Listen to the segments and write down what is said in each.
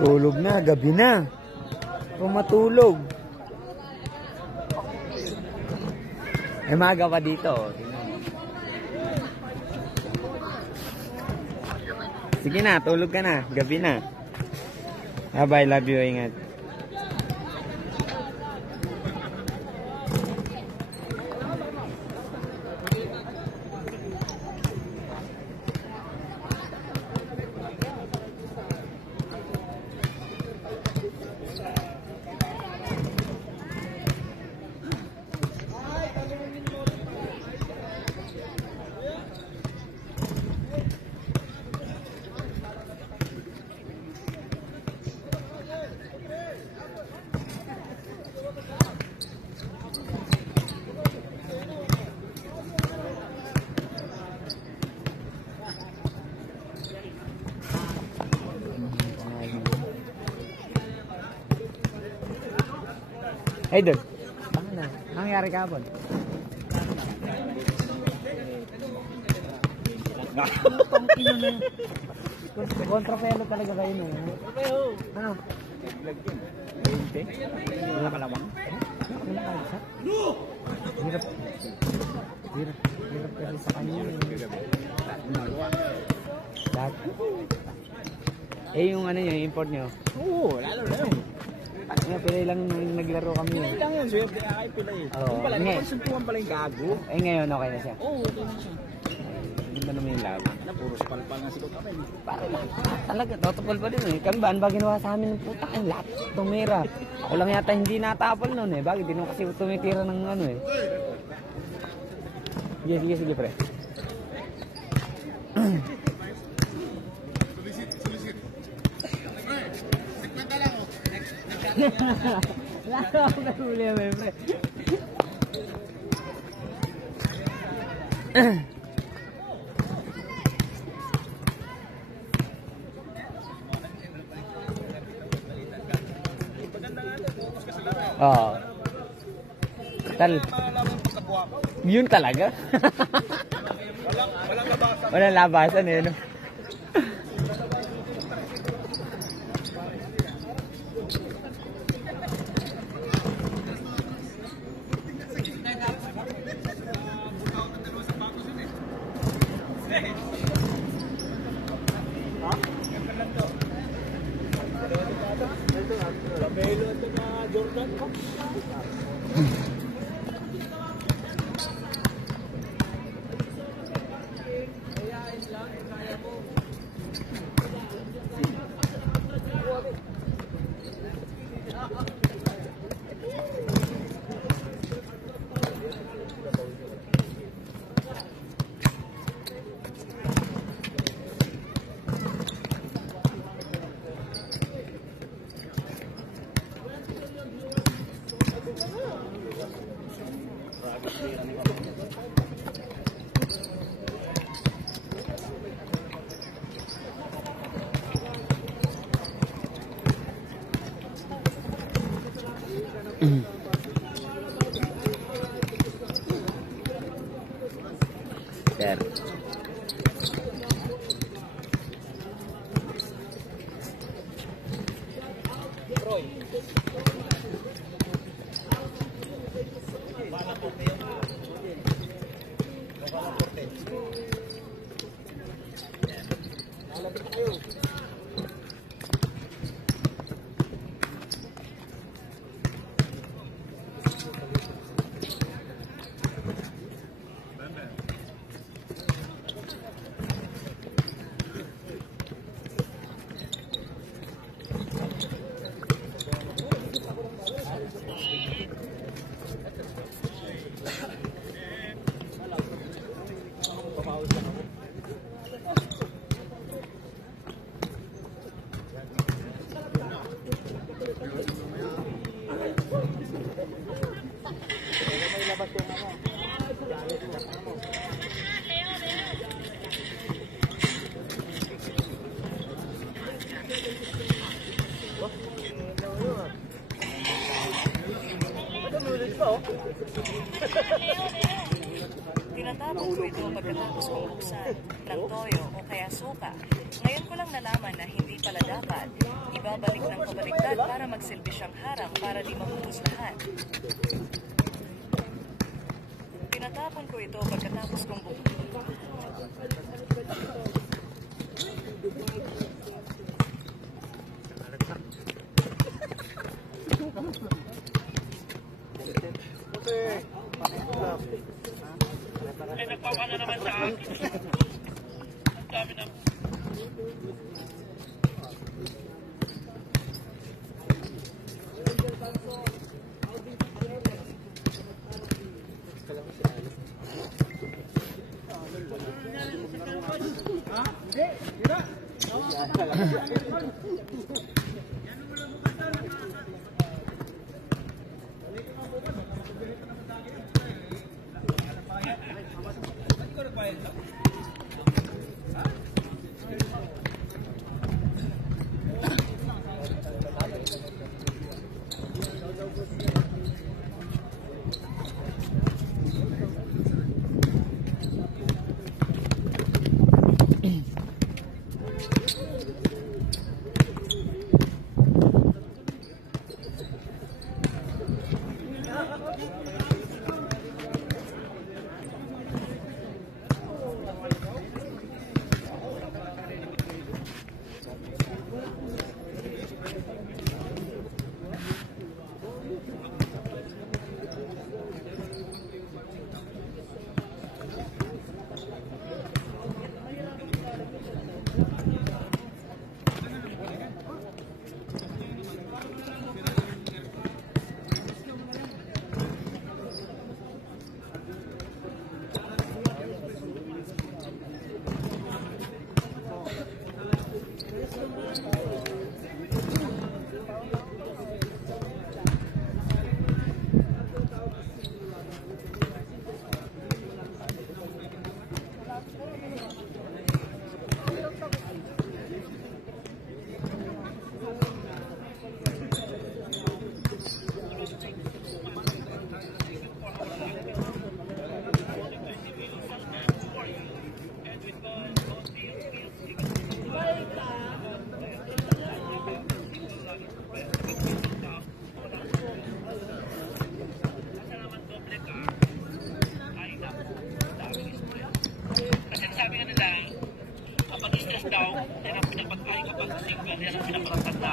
Tulog na, gabi na. Kung matulog. May maga pa dito. Sige na, tulog ka na. Gabi na. Bye, love you, ingat. Hey, Dol. Bakit na? Nangyari kahapon? Kontrapelo talaga kayo no? Ano? Wala ka lamang? Hirap kasi sa kanya. Eh yung ano nyo, yung import nyo? Oo, lalo na yun. Pilay lang naglaro kami. Pilay lang yun, sir. Ay, pilay. Yung pala, nakonsuntuhan pala yung gago. Eh ngayon, okay na siya? Oo, okay na siya. Hindi ba naman yung laban? Puro spalpal nga siguro kami. Para lang. Talaga, totopol pa din eh. Kami ba, ano ba ginawa sa amin ng puta? Ang lahat, tumira. Ako lang yata hindi natapol nun eh. Bakit? Hindi naman kasi tumitira ng ano eh. Sige, pre. Lalo ako problema, pre. Oo. Yun talaga? Walang labasan eh, no? Sir. Roy. Tinatapon ko ito pagkatapos kong buksan ng toyo o kaya suka. Ngayon ko lang nalaman na hindi pala dapat. Ibabalik ng kabaliktad para magsilbi siyang harang para di mahubos lahat. Tinatapon ko ito pagkatapos kong buksan. Ay, nagpawa na naman sa akin. Ang dami na.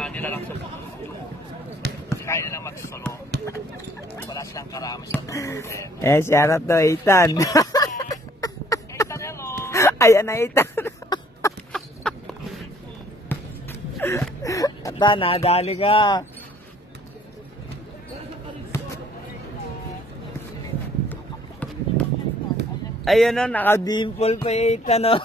Nila lang sa puso. Kaya lang magsolo. Wala silang karami sa puso. Eh, shout out to Ethan. Ethan, hello! Ayan na Ethan. Ata, nadali ka. Ayun o, naka-dimple pa yung Ethan o.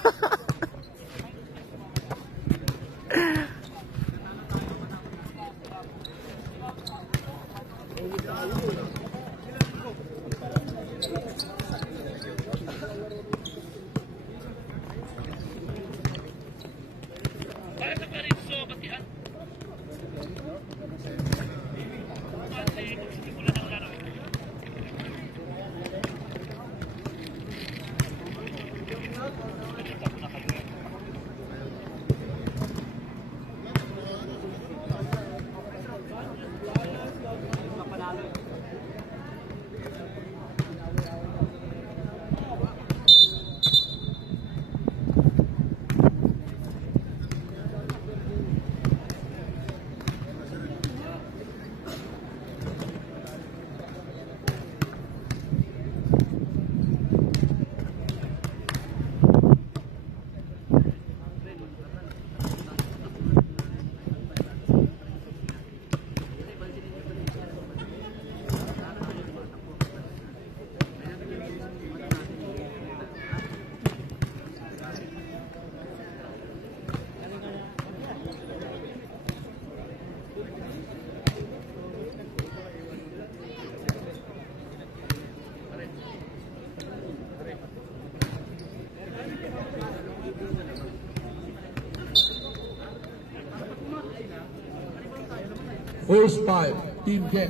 First 5, Team Ken.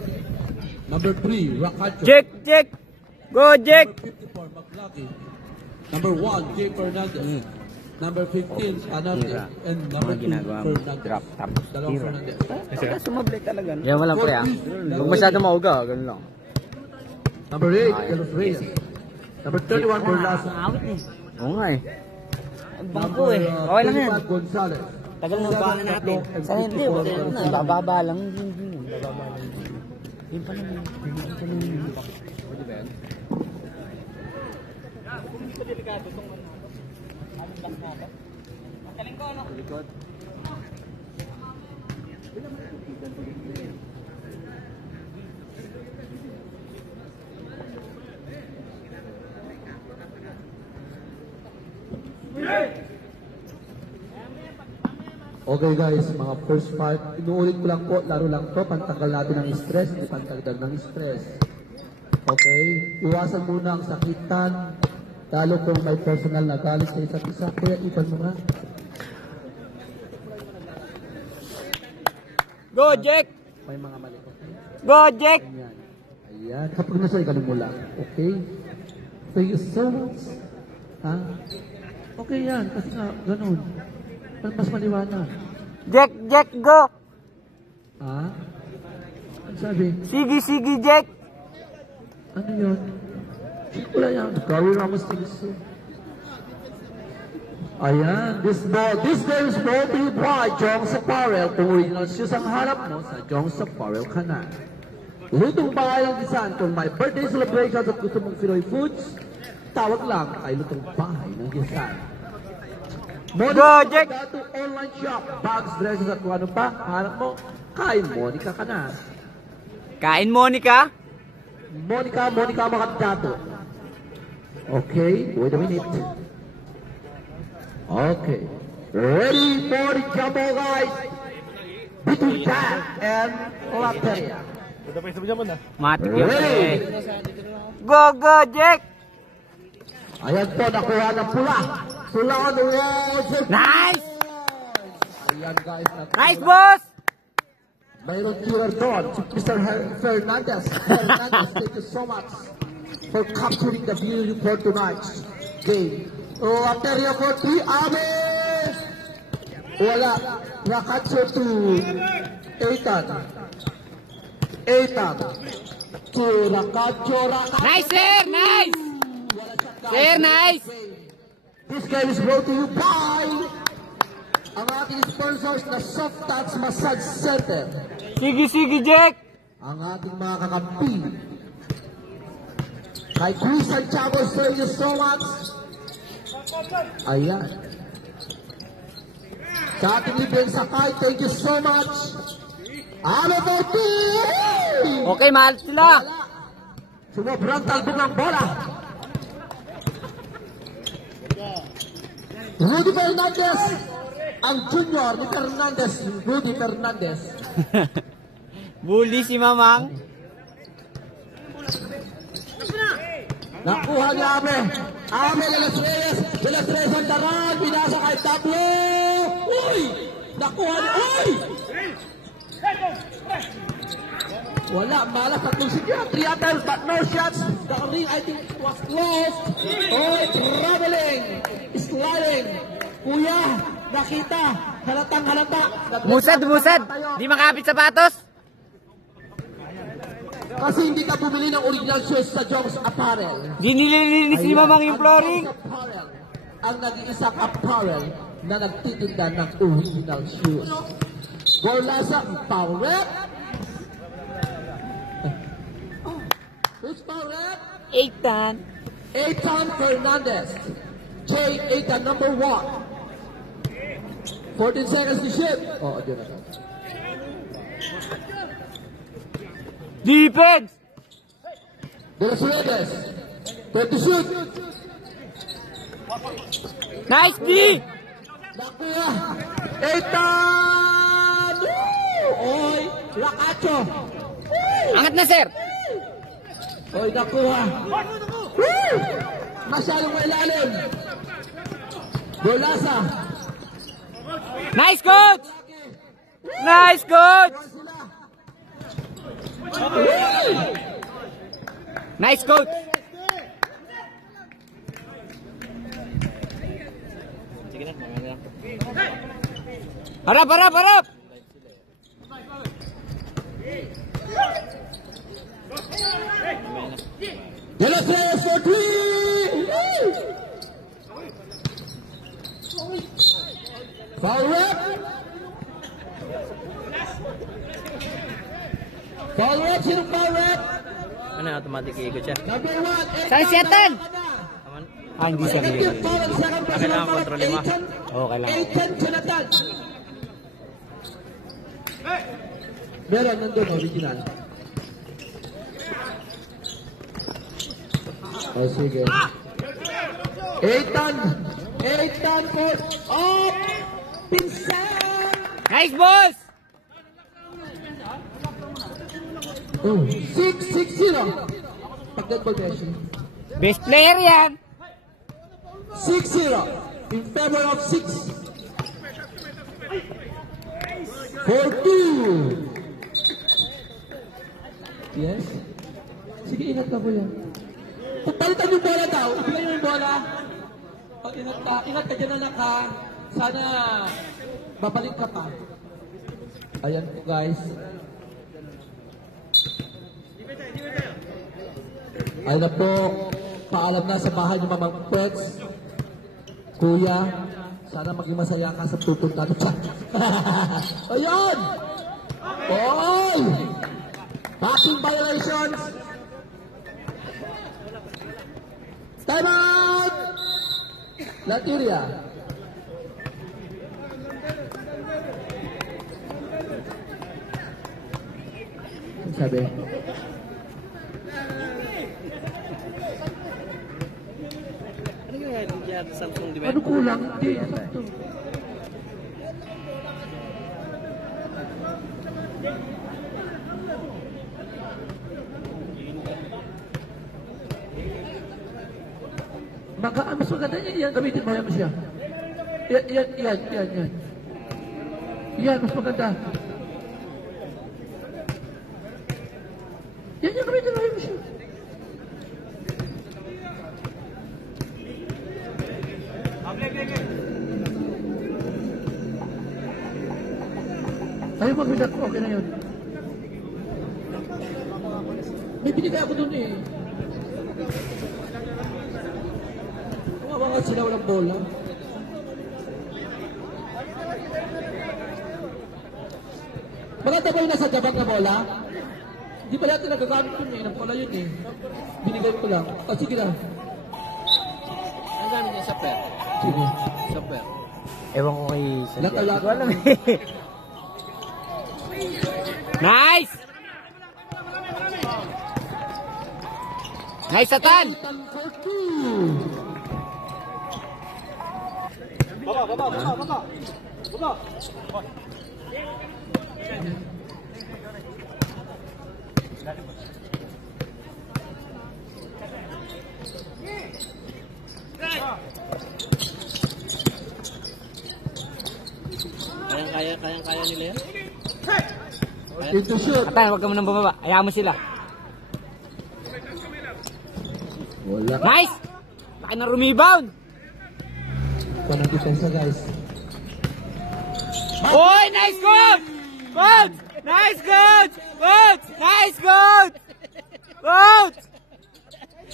Number 3, Rakacho. Jack! Go, Jack! Number 54, McLucky. Number 1, Jay Fernandez. Number 15, Anarte. And number 2, Fernandez. Drop, tapos Dalawang tira. Fernandez. Sumabli talaga. Yan mo lang pre ah. Huwag masyado mauga, ganun lang. Number 8, Carlos Reyes. Number 31, Borlasa. Oo nga eh. Number Okay lang yan. 25, Gonzalez. Tagal na ba natin? Sana hindi, bababa lang. Bababa lang. Yun pa naman. Pwede ba yan? Likod. Okay guys, mga first part, inuulit ko lang po, laro lang to, pantanggal natin ng stress, di pantanggal ng stress. Okay, iwasan muna ang sakitan, lalo kung may personal na galit sa isa't isa, kaya ipan mo nga. Go, Jack! May mga mali, okay? Go, Jack! Ayan, ayan, kapag nasa ikalim mo lang, okay? Thank you so much. Ha? Okay yan, kasi nga, ganun. Mas maliwanag. Jack, go! Ha? Ano sabi? Sige, Jack! Ano yun? Wala yan. Gawin Ramos Tingso. Ayan. This game is brought to you by Jong's Apparel. Kung original shoes ang harap mo, sa Jong's Apparel ka na. Lutong bahay ng Bisan. Kung may birthday celebrations at gusto mong Pinoy foods, tawag lang ay Lutong Bahay ng Bisan. Go, Jack! To online shop, bags, dresses at kung ano pa, harap mo, kain Monica ka na. Kain, Monica? Monica Makadato. Okay, wait a minute. Okay. Ready for the jumbo, guys? Between Jack and Lateria. Ready? Go, Jack! Ayan po, nakuha ng pula. Pula on the wall. Nice! Ayan guys. Nice, boss! Mayroon killer doon, Mr. Fernandez. Fernandez, thank you so much for capturing the view for tonight's game. Lateria for 3, Abe! Wala. Rakacho to Eitan. To Rakacho. Nice, sir! Nice! Sir, nice! This game is brought to you by ang ating sponsors na Soft Touch Massage Center. Sige, Jack! Ang ating mga kakampi. Kay Chris Santiago, thank you so much. Ayan. Sa ating Liben Sakay, thank you so much. Ano po, team? Okay, mahal sila! Sumobrang talbog ng bola. Rudy Fernandez. Ang junior ni Fernandez, Rudy Fernandez. Bully si Mamang. Nakuha ni Ame. Ame de las Reyes ang daran. Binasa kay Tablo. Uy! Nakuha ni... Uy! Wala. Malas tatlong siya. 3 attempts but no shots. The ring I think was close. Oh, traveling. Sliding. Kuya, nakita. Halatang halata. Musad! Di makapit sapatos! Kasi hindi ka bumili ng original shoes sa Jong's Apparel. Di nililinis ni Mamang yung flooring! Apparel, ang nag-iisang apparel na nagtitinda ng original shoes. Borlasa, power rep. Who's power rep? Eitan Fernandez. Eitan, number 1. 14 seconds to shoot. Oh, adiyan na. Defense! De las Reyes. 30 shoot. Nice D! Nakuha. Eitan! Oy, Rakacho. Angat na, sir! Oy, nakuha. Masyadong mailalim. Borlasa. Nice, coach! Nice, coach! Nice, coach. Harap, harap, harap. Yellow flares for 3! Foul rep! Foul rep! Sinong foul rep? Ano, automatic ikot siya. Number 1! Saan si Ethan? Aman. Hindi siya Negative foul ang second person. Kailangan control lima. Oo, kailangan. Ethan Jonathan. Meron nandun, original. Oh, sige. Ethan for up! Pinsan! Nice, boss. Oh, 6-0. Pagkatball Beshi. Best player yan. 6-0. In favor of 6. 4-2. Yes? Sige, ingat ka po yan. Pagpalitan yung bola daw. Ibigay mo yung bola. Pag ingat ka dyan anak ha. Sana babalik ka pa. Ayan po guys. Ayun na po. Paalam na sa bahay ng mga pets. Kuya, sana maging masaya ka sa pupunta to. Ayun! Oy! Backing violations! Time out! Laturia. Ano sabi? Ano yung head Samsung di ba? Ano kulang? Hindi. Sakto. Mas maganda niya. Yan, gamitin mo yan siya. Yan. Yan, mas maganda. Yan, gamitin mo yan siya. Ayaw mag-bidak ko, okay na yun. May binigay ako dun eh. Kawawa sila walang bola. Maganda ba yung nasa jabang na bola? Hindi pa natin nagagamit yun eh. Nang pala yun eh. Binigay ko lang. Oh, sige na. Ang dami niya sa per. Sige. Sa per. Ewan ko kay Lahat. Ko alam eh. Nice! Nice, Atan! Kayang-kaya nila yan? Into shoot. Atan, huwag ka munang bumaba. Hayaan mo sila. Wala. Nice! Laki na rebound! Panang depensa guys. Oy, nice coach! Coach! Nice coach! Coach! Nice coach! Coach!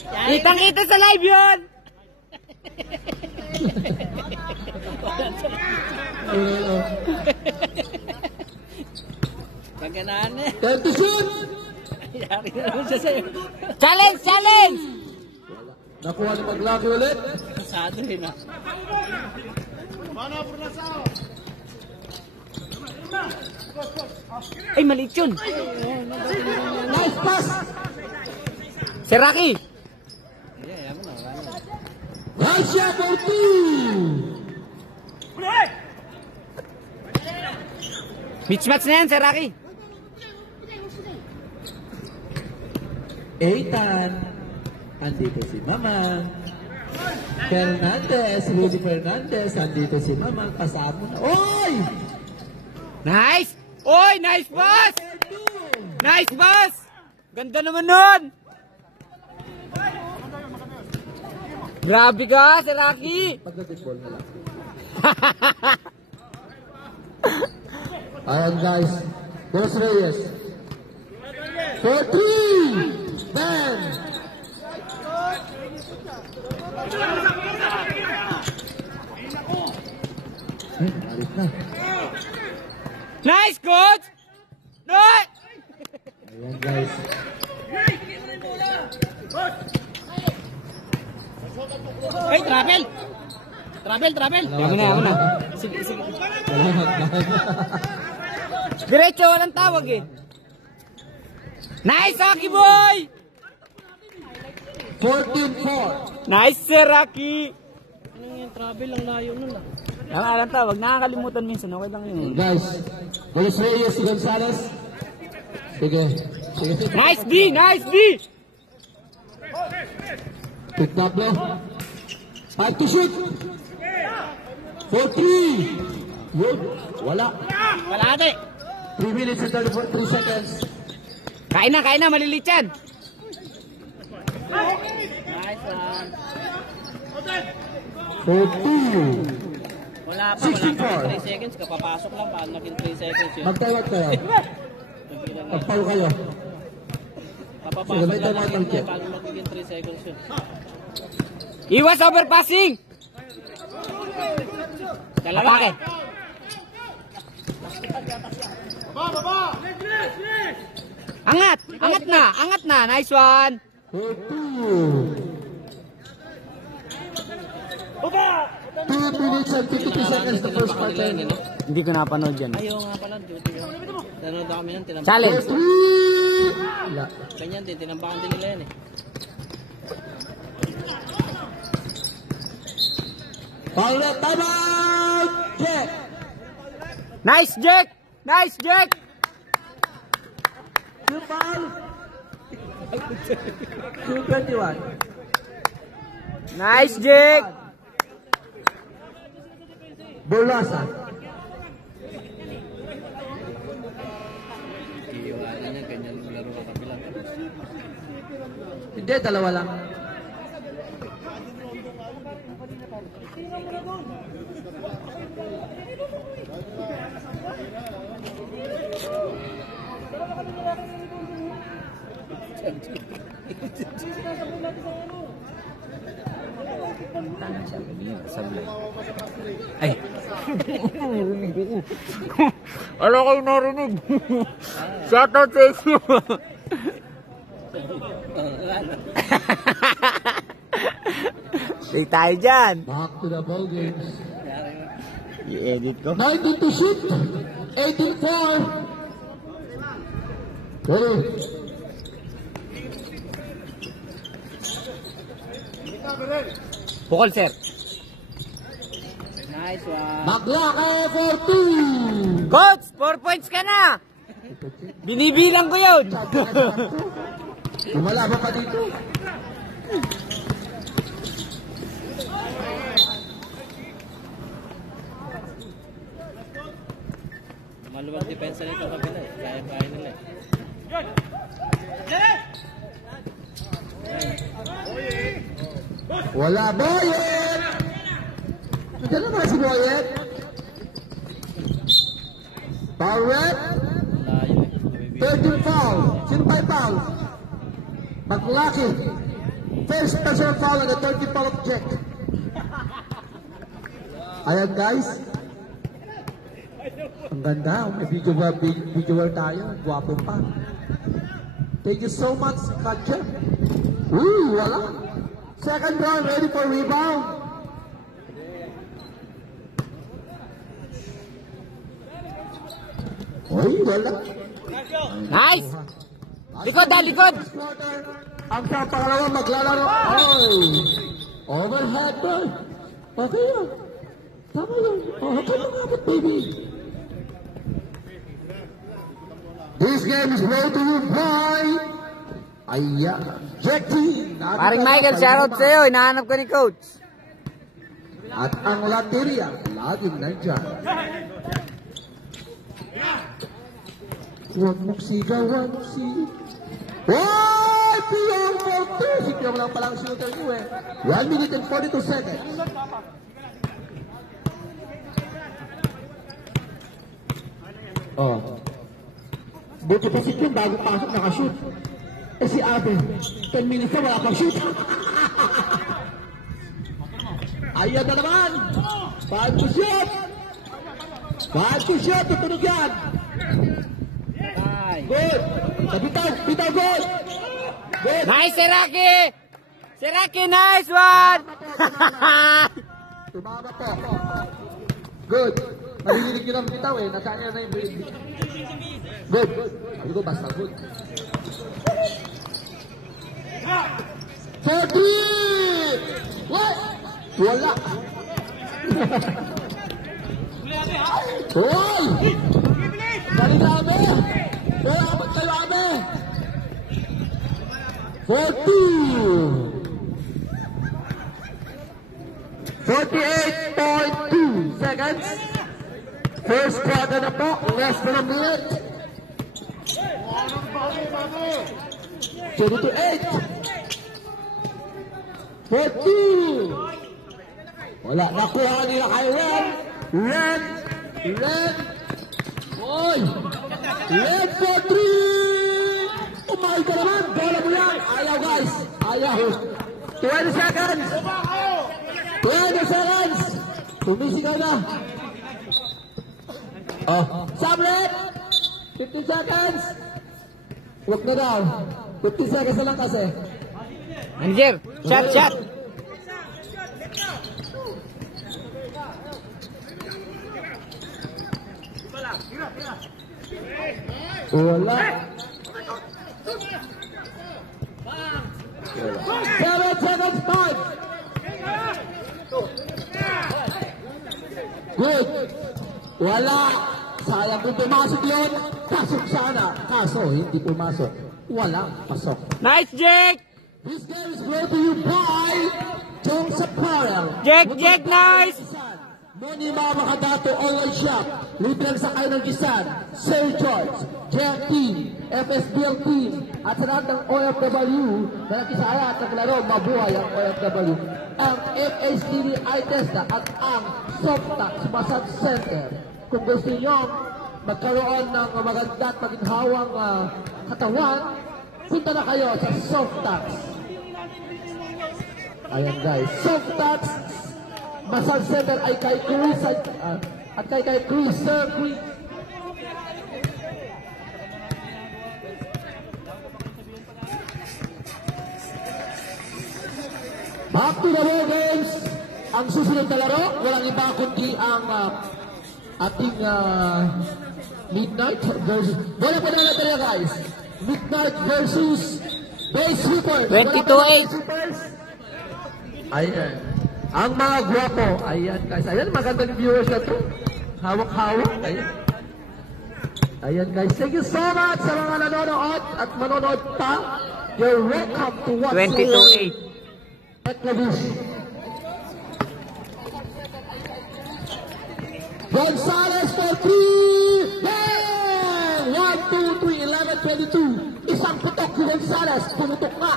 Kitang-kita sa live yun! Kaganaan eh. Time to shoot! Yari na naman siya sa'yo. Challenge! Challenge! Nakuha ni Maglaki ulit. Pasado rin ah. Ay, maliit yun! Nice pass! Si Rocky! Yeah, mo na. Nice shot for 2! Mismatch na yan, si Rocky! Ethan. Andito si Mama. Fernandez. Rudy Fernandez. Andito si Mama. Pasama na. Oy! Nice! Oy, nice pass! Nice pass! Ganda naman nun! Grabe ka, si Rocky! Pagka-ball na lang. Ayan guys. Dos Reyes. 4-3! 10! Alit na. Nice, coach! Nice! Ayan guys. Hey, travel! Travel! Yaman na. Sige. Diretso, walang tawag eh. Nice, Rocky boy! 14-4. Nice, Sir Rocky! Ano yung travel? Ang layo nun ah. Walang tawag, nakakalimutan minsan. Okay lang yun. Guys. Dos Reyes si Gonzales. Sige. Nice D! Nice D! Pick up blow. 5 to shoot. 4-3. Good. Wala. Wala ate! 3 minutes and 3 seconds. Kain na, malilit yan. Nice one. 4-2. Wala pa 64. 3 seconds. Kapapasok lang. Paano naging 3 seconds yun? Magtawag kayo. Magpaw kayo. Kapapasok Sige, may lang tama natin ng yun. Paano magiging 3 seconds yun? Iwas overpassing! Dalawa. Atake! Angat na! Nice one! 4-2. 2 minutes and 52 seconds the first quarter. Hindi ko napanood yan. Ayaw nga pala. Duty yun. Nanood kami yan. Challenge! 4-3. Wala. Ganyan din. Tinambakan din nila yan eh. Paula, tama! Check! Nice, Jack! Nice, Jack! Two foul. 2:21. Nice, Jack! Bolasa. Iiwanan niya. Ganyan laro ka kabila. Hindi, dalawa lang. Ay! Wala kayo narinig. Shoutout sa inyo. Stay tayo dyan. Back to the ball games. I-edit ko. 19 to shoot. 18-4. Ready? Bukol, sir. Nice one. Maglaki for 2. Coach, 4 points ka na. Binibilang ko yun. Lumalaban pa dito. Maluwag depensa nito kabila eh. Kaya nila eh. Wala, Boyet! Nandiyan naman si Boyet. Power Layo eh. 13 foul. Sino pa yung foul? Maglaki. First personal foul and the 30 foul of Jack. Ayan guys. Ang ganda. May video tayo. Guwapo pa. Thank you so much, Katja. Wala. Second round, ready for rebound. Wala. Nice. Likod, likod. Ang sa pangalawa maglalaro. Overhead ball. Okay yun. Tama yun. Okay lang abot, baby. This game is brought to you by Jackie. Paring Michael, shoutout sa'yo. Hinahanap ka ni Coach. At ang Lateria, laging nandyan. Huwag mong sigawan si Why? Piyong 42. Si Piyong lang palang shooter ko eh. 1 minute and 42 seconds. Oh. Buti pa si Piyong bago pasok nakashoot. Eh si Abe, 10 minutes na wala pang shoot. Ayan na naman. 5 to shoot. 5 to shoot. Tutunog yan. Good. Bitaw, good. Good. Nice, Siraki! Siraki, nice one! Tumama po. Good. Maririnig nyo ng bitaw eh. Nasa air na yung bilig. Good. Sabi ko, basta good. 40! What? Wala. Hoy! Bali kami! Kaya apat kayo kami! 40! 48.2 seconds. First quarter na po. Less than a minute. 28. 42. Wala. Nakuha nila kay Ren. Ren. Oy. Ren for 3. Umay ka naman. Bola mo yan. Ayaw guys. Ayaw. 20 seconds. 20 seconds. Tumisigaw na. Oh. Sabret. 15 seconds. Huwag na daw. 15 seconds na lang kasi. Manager, shot! Wala. 7 seconds, 5. Good. Wala. Sayang kung pumasok yun. Pasok sana. Kaso, hindi pumasok. Walang pasok. Nice, Jake! This game is brought to you by Jones Apparel. Jake, nice! Moni Mama Kadato Online Shop. Libreng sakay ng Gisan. Sir George. Jack Team. FSBL Team. At sa lahat ng OFW na nakisaya at naglaro, mabuhay ang OFW. Ang FHTV iTesta at ang Softax Massage Center. Kung gusto nyo magkaroon ng maganda at maginhawang katawan, punta na kayo sa Softax. Ayan guys, Softax Massage Center ay kay Chris at kay Chris, Sir Chris. Back to the ball games. Ang susunod na laro, walang iba kundi ang ating Midnight versus... Wala pa na natin guys. Midnight versus Base Sweepers. 22-8. Ayan. Ang mga guwapo. Ayan guys. Ayan, magandang viewers na to. Hawak-hawak. Ayan. Ayan guys. Thank you so much sa mga nanonood at manonood pa. You're welcome to watch 22-8. Gonzalez for 3! Bang! 1, 2, 3, 11, 22. Isang putok si Gonzalez. Pumutok nga.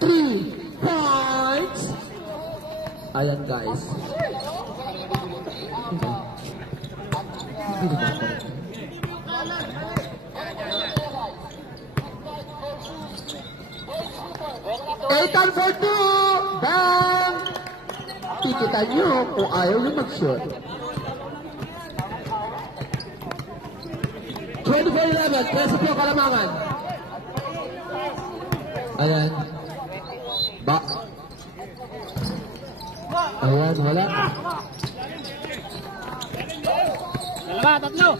3 points. Ayan guys. Eitan for 2! Bang! Kikita nyo kung ayaw nyo mag-shoot. 24-11, Preso po Kalamangan. Ayan. Ayan, wala. Tatlo!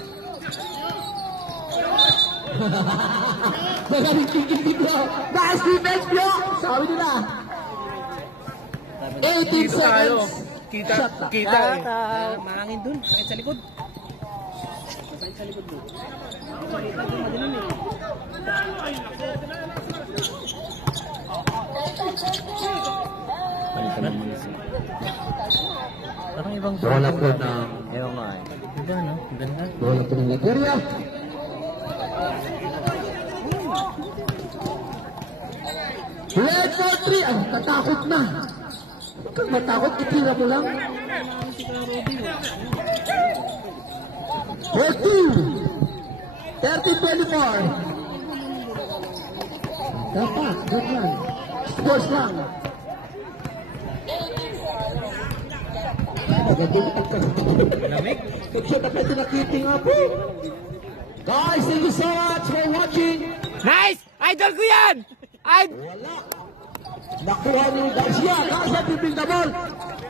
Magaling kikikik nyo. Nice defense nyo! Sabi nila. 18 seconds. Shot na. Kita eh. Mahangin dun. Sakit sa likod. Sakit sa likod dun. Sakit dun. Madilim eh. Parang ibang Bola po ng... Ewan nga eh. Iba no? Ganda. Bola po ng Liberia. Red for 3. Ay, natakot na. Huwag kang matakot, itira mo lang. 14. 13-24. Dapat, ganyan. Sports lang. Malamig. Picture na pwede nakiting nga po. Guys, thank you so much for watching. Nice! Idol ko yan! Wala. Nakuha ni Garcia. Garcia piping the ball.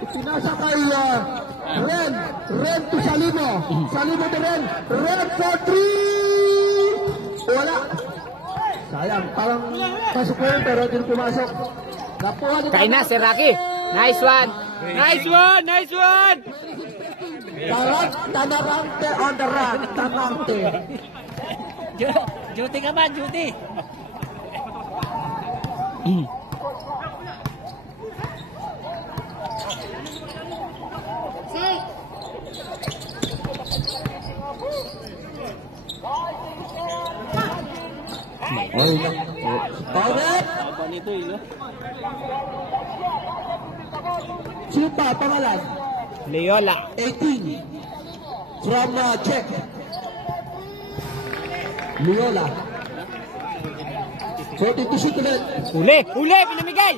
Ipinasa kay Ren. Ren to Salimo. Salimo to Ren. Ren for 3. Wala. Sayang. Parang pasok ko yun pero hindi pumasok. Nakuha ni Kain na si Rocky. Nice one! Nice one! Nice one! Tanarante on the run. Tanarante. Duty ka ba? Duty. Correct. Haba nito eh, no? Sino pa? Pangalan? Leola. 18. From Czech. Loyola. 42 shoot ulit. Uli! Uli! Pinamigay!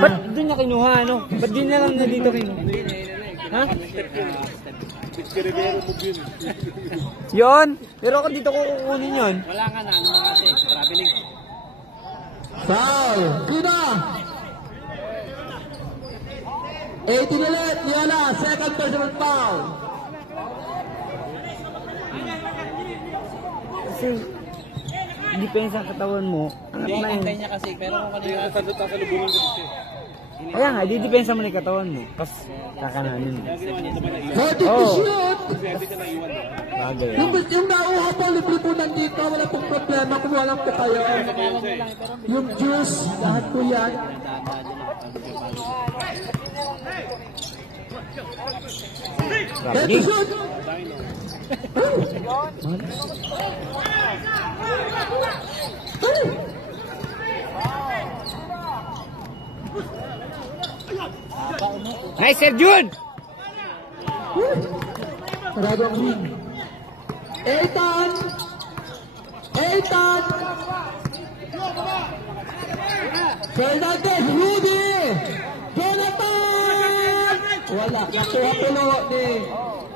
Ba't doon niya kinuha, ano? Ba't di na lang na dito kinuha? Ha? Yun! Pero ako dito ko kukunin yun. Wala nga na, ano na kasi, traveling. Foul. Sino? 18 ulit. Loyola. Second personal foul. Kasi, depensa ang katawan mo. Anak Hindi, na yun. antay niya kasi, pero kung kanina kasalubungan ko kasi. Kaya nga, didepensa mo na yung katawan mo. Tapos, kakananin mo. 40 to shoot. Bagay. Yung nauha po, libre po nandito. Wala pong problema. Kumuha lang po kayo. Yung juice, lahat po yan. Let Grabe. shoot. Nice, Sir Jun! Sarado ang win. Eitan! Eitan! Fernandez, Rudy! Jonathan! Wala. Nakuha pulo ni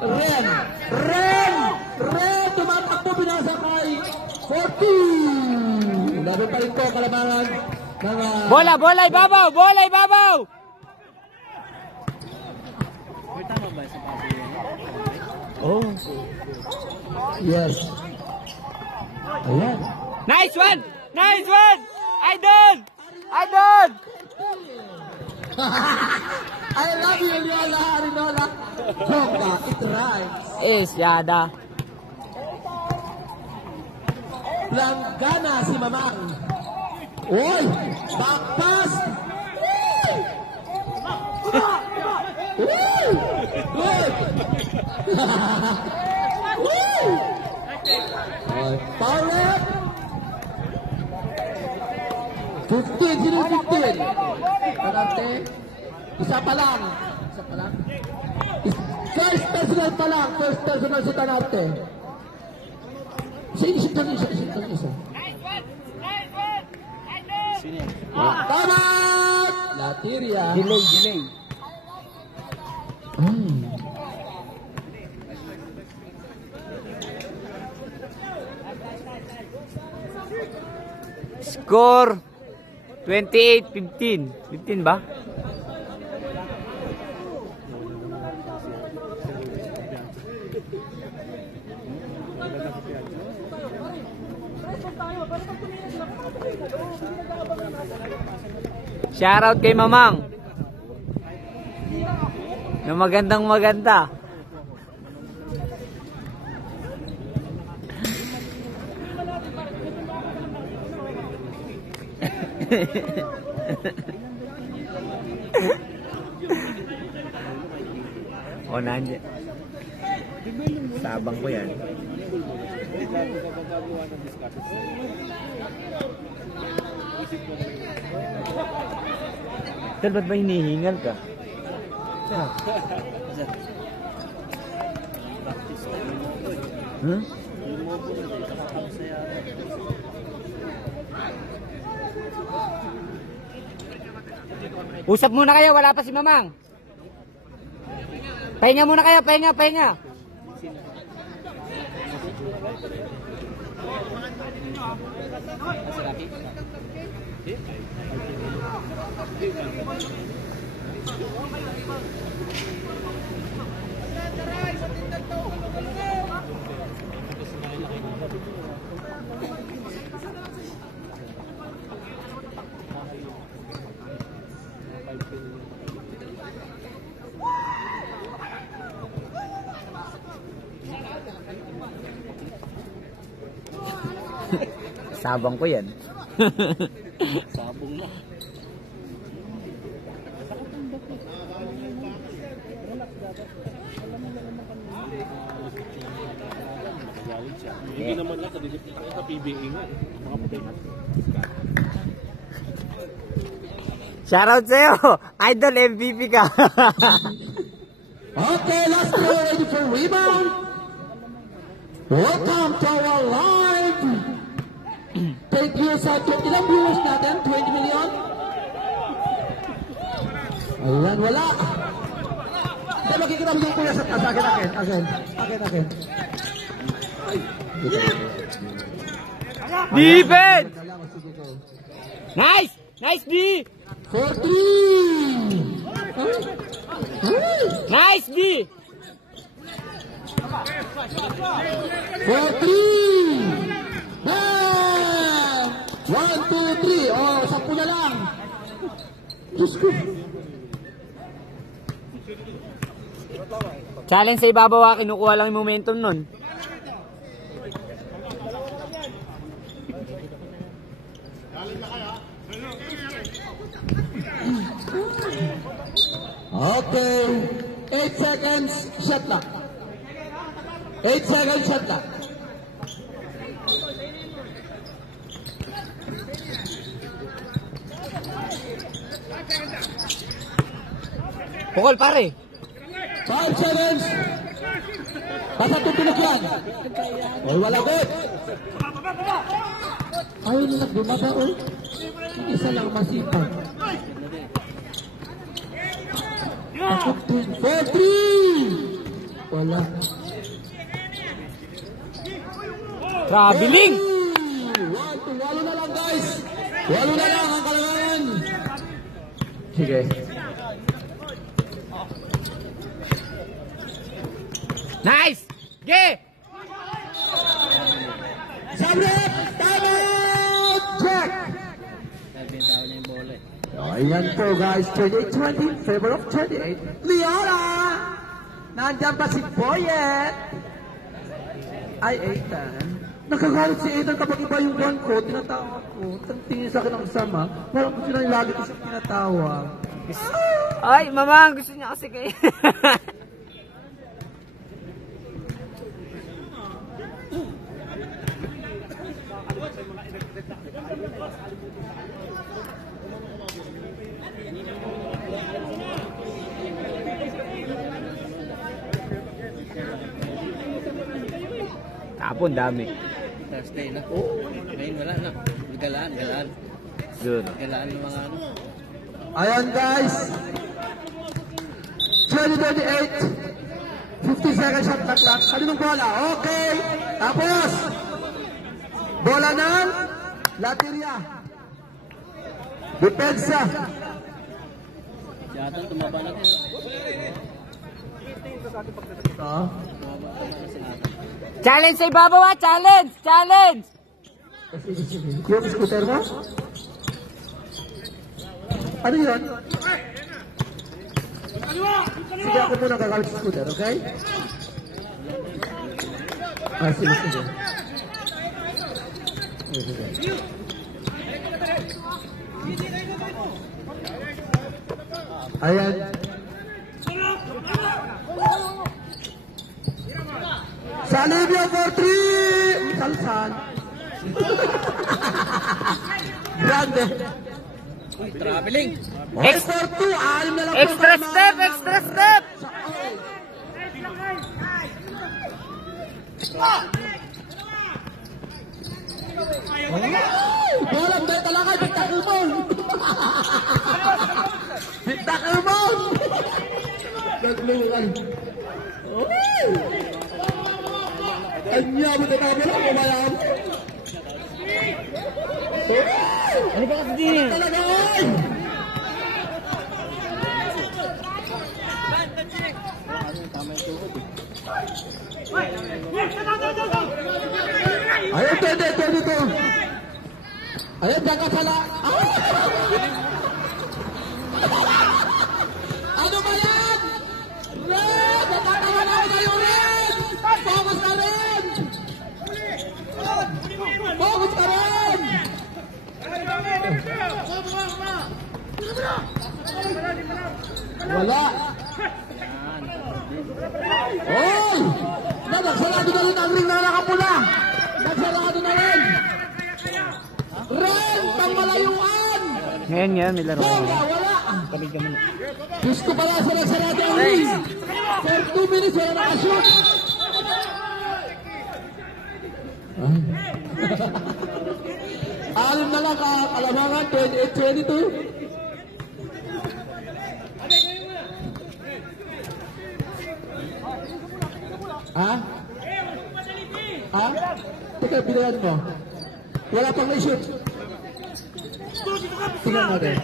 Ren. Ren! Ren! Tumatakbo pinasa kay 14! Labi pa rin po kalamangan. Mga... Bola, bola, ibabaw! Bola, ibabaw! Tama ba sa pati yun? Oh. Yes. Ayan. Nice one! Nice one! Idol! Idol! I love you, Loyola, Arinola. Honda, it rhymes. Yada. Langgana si Mamang. Uy! Back pass! Woo! Good! Woo! Power up! 15, sino 15? Tarante. Isa pa lang. Isa pa lang. First personal pa lang. First personal si Tarante. Isa. Sino yan? Tama! Latiria. Delay. Score 28-15. 15 ba? Shoutout kay Mamang. Na magandang maganda. O, nandiyan. Sabang ko yan. Tol, ba't ba hinihingal ka? Huh? Usap muna kayo, wala pa si Mamang. Pahinga muna kayo, pahinga. Sabang ko yan. Sabong na. Hindi naman lang sa PBA nga. Mga patay na. Shoutout sa'yo! Idol, MVP ka! Okay, last throw ready for rebound. Welcome to our live. Thank you sa ilang viewers natin? 20 million? Ayan, wala. Hindi, makikita mo yung kuya sa taas. Akin. Defense! Nice! Nice D! For 3! Nice D! For 3! 1, 2, 3. Oh, 10 na lang. Diyos ko. Challenge sa ibabaw, kinukuha lang yung momentum nun. Okay. 8 seconds, shot clock. 8 seconds, shot clock. Pukol pare. 5 seconds. Basta tutulog yan. Oy, wala good. Ayaw nila bumaba, oy. Isa lang masipag. 4-3. Wala. Traveling! Walo na lang, guys. Walo na lang ang kalangan. Sige. Nice! Ge! Sabret! Timeout! Check! Nagbentaw niya yung bola eh. Ayan po, guys. 28-20. Favor of 28. Leona! Nandyan pa si Boyet. Ay, Ethan. Nakagalit si Ethan kapag iba yung one ko. Tinatawa ko. Tingin sa akin ang sama. Parang gusto na lagi ko siya tinatawa. Ay, mama, gusto niya kasi kayo. Tapon, dami. Thursday na. Ngayon wala na. Galaan. Good. Galaan ng mga ano. Ayan, guys. 20-28. 50 seconds shot clock. Kaninong bola? Okay. Tapos, bola ng Lateria. Depensa. Si Atan tumaba natin. Ah. Tumaba na si Atan. Challenge sa ibabaw, ha? Challenge! Challenge! Sige. Yung scooter mo? Ano yun? Sige, ako muna gagamit sa scooter, okay? Ah, sige. Sige. Ayan. Alivio for 3! Salsan. Grande. Traveling. Okay, for 2. Alim na lang po. Extra step! Extra step! Bola, may talakay. Bigtakil mo. Bigtakil mo. Naglungan. Kanya mo na kami lang kumayam. Ano ba kasi din? Talaga oy! Ayun, pwede to. Ayun, baka pala. Ano ba yan? Red! Natatawa na ako sa'yo, Red! Focus ka rin! Focus ka rin! Wala! Oy! Nagsarado na rin ang ring na nakapula! Nagsarado na rin! Ren! Pangmalayuan! Ngayon, may laro. Wala! Kabig ka muna. Gusto pala sa nagsarado ang ring! For 2 minutes, wala nakashoot! Alim na lang kalamangan, 28-22. Ha? Ha? Teka, binayan mo. Wala pang may-shoot. Tingnan natin.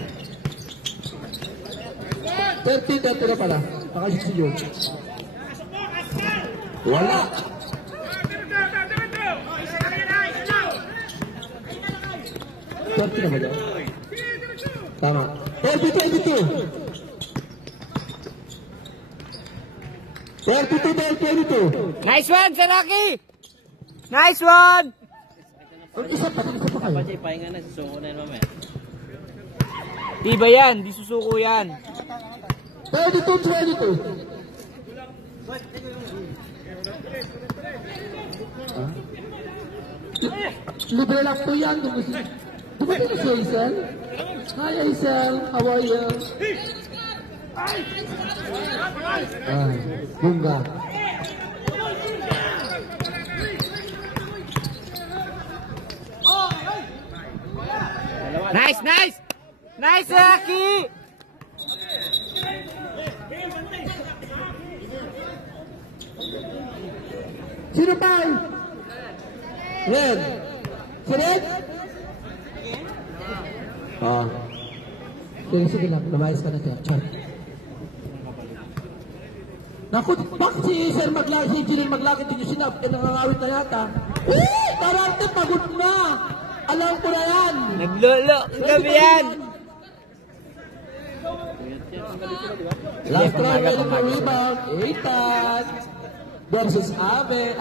13-30 na pala. Makashoot si George. Wala. Na ba daw? Tama. 32-22. 32-22. Nice one, Saraki! Nice one! Ang isa pa kayo. Pati pahinga na, susuko na yun mamaya. Di ba yan? Di susuko yan. 32-22. Libre lang po yan. Dumating na si Hazel. Hi Hazel, how are you? Bunga. Nice, nice! Nice, Saraki! Sino pa? Red. Si Red? Sige lang, lumayas ka na siya. Char. Naku, bakit si Sir Maglaki, si Engineer Maglaki, hindi nyo sinap, nangangawit na yata. Tarante, pagod na. Alam ko na yan. Naglolo, gabi yan! Last try, ready for rebound. Ethan versus Abe.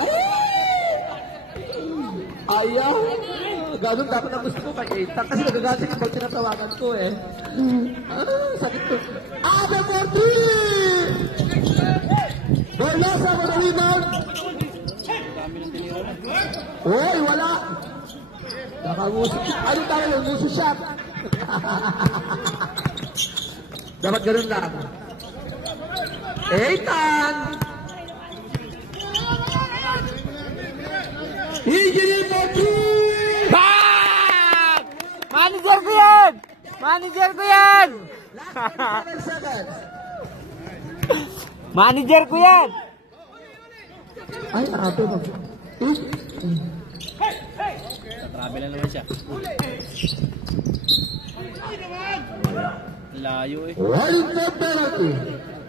Ayaw. Ganun dapat ang gusto ko kay Ethan kasi nagagalit ko pag tinatawagan ko eh. Sakit ko. Abe for 3! Berlosa for the rebound. Uy, wala. Nakanguso. Ano tayo yung nguso shot? Dapat ganun lang. Ethan! Engineer for 3! Bang! Manager ko yan! Manager ko yan! Manager ko yan! Ay, Abe mag... Travel na naman siya. Layo eh. Running for penalty.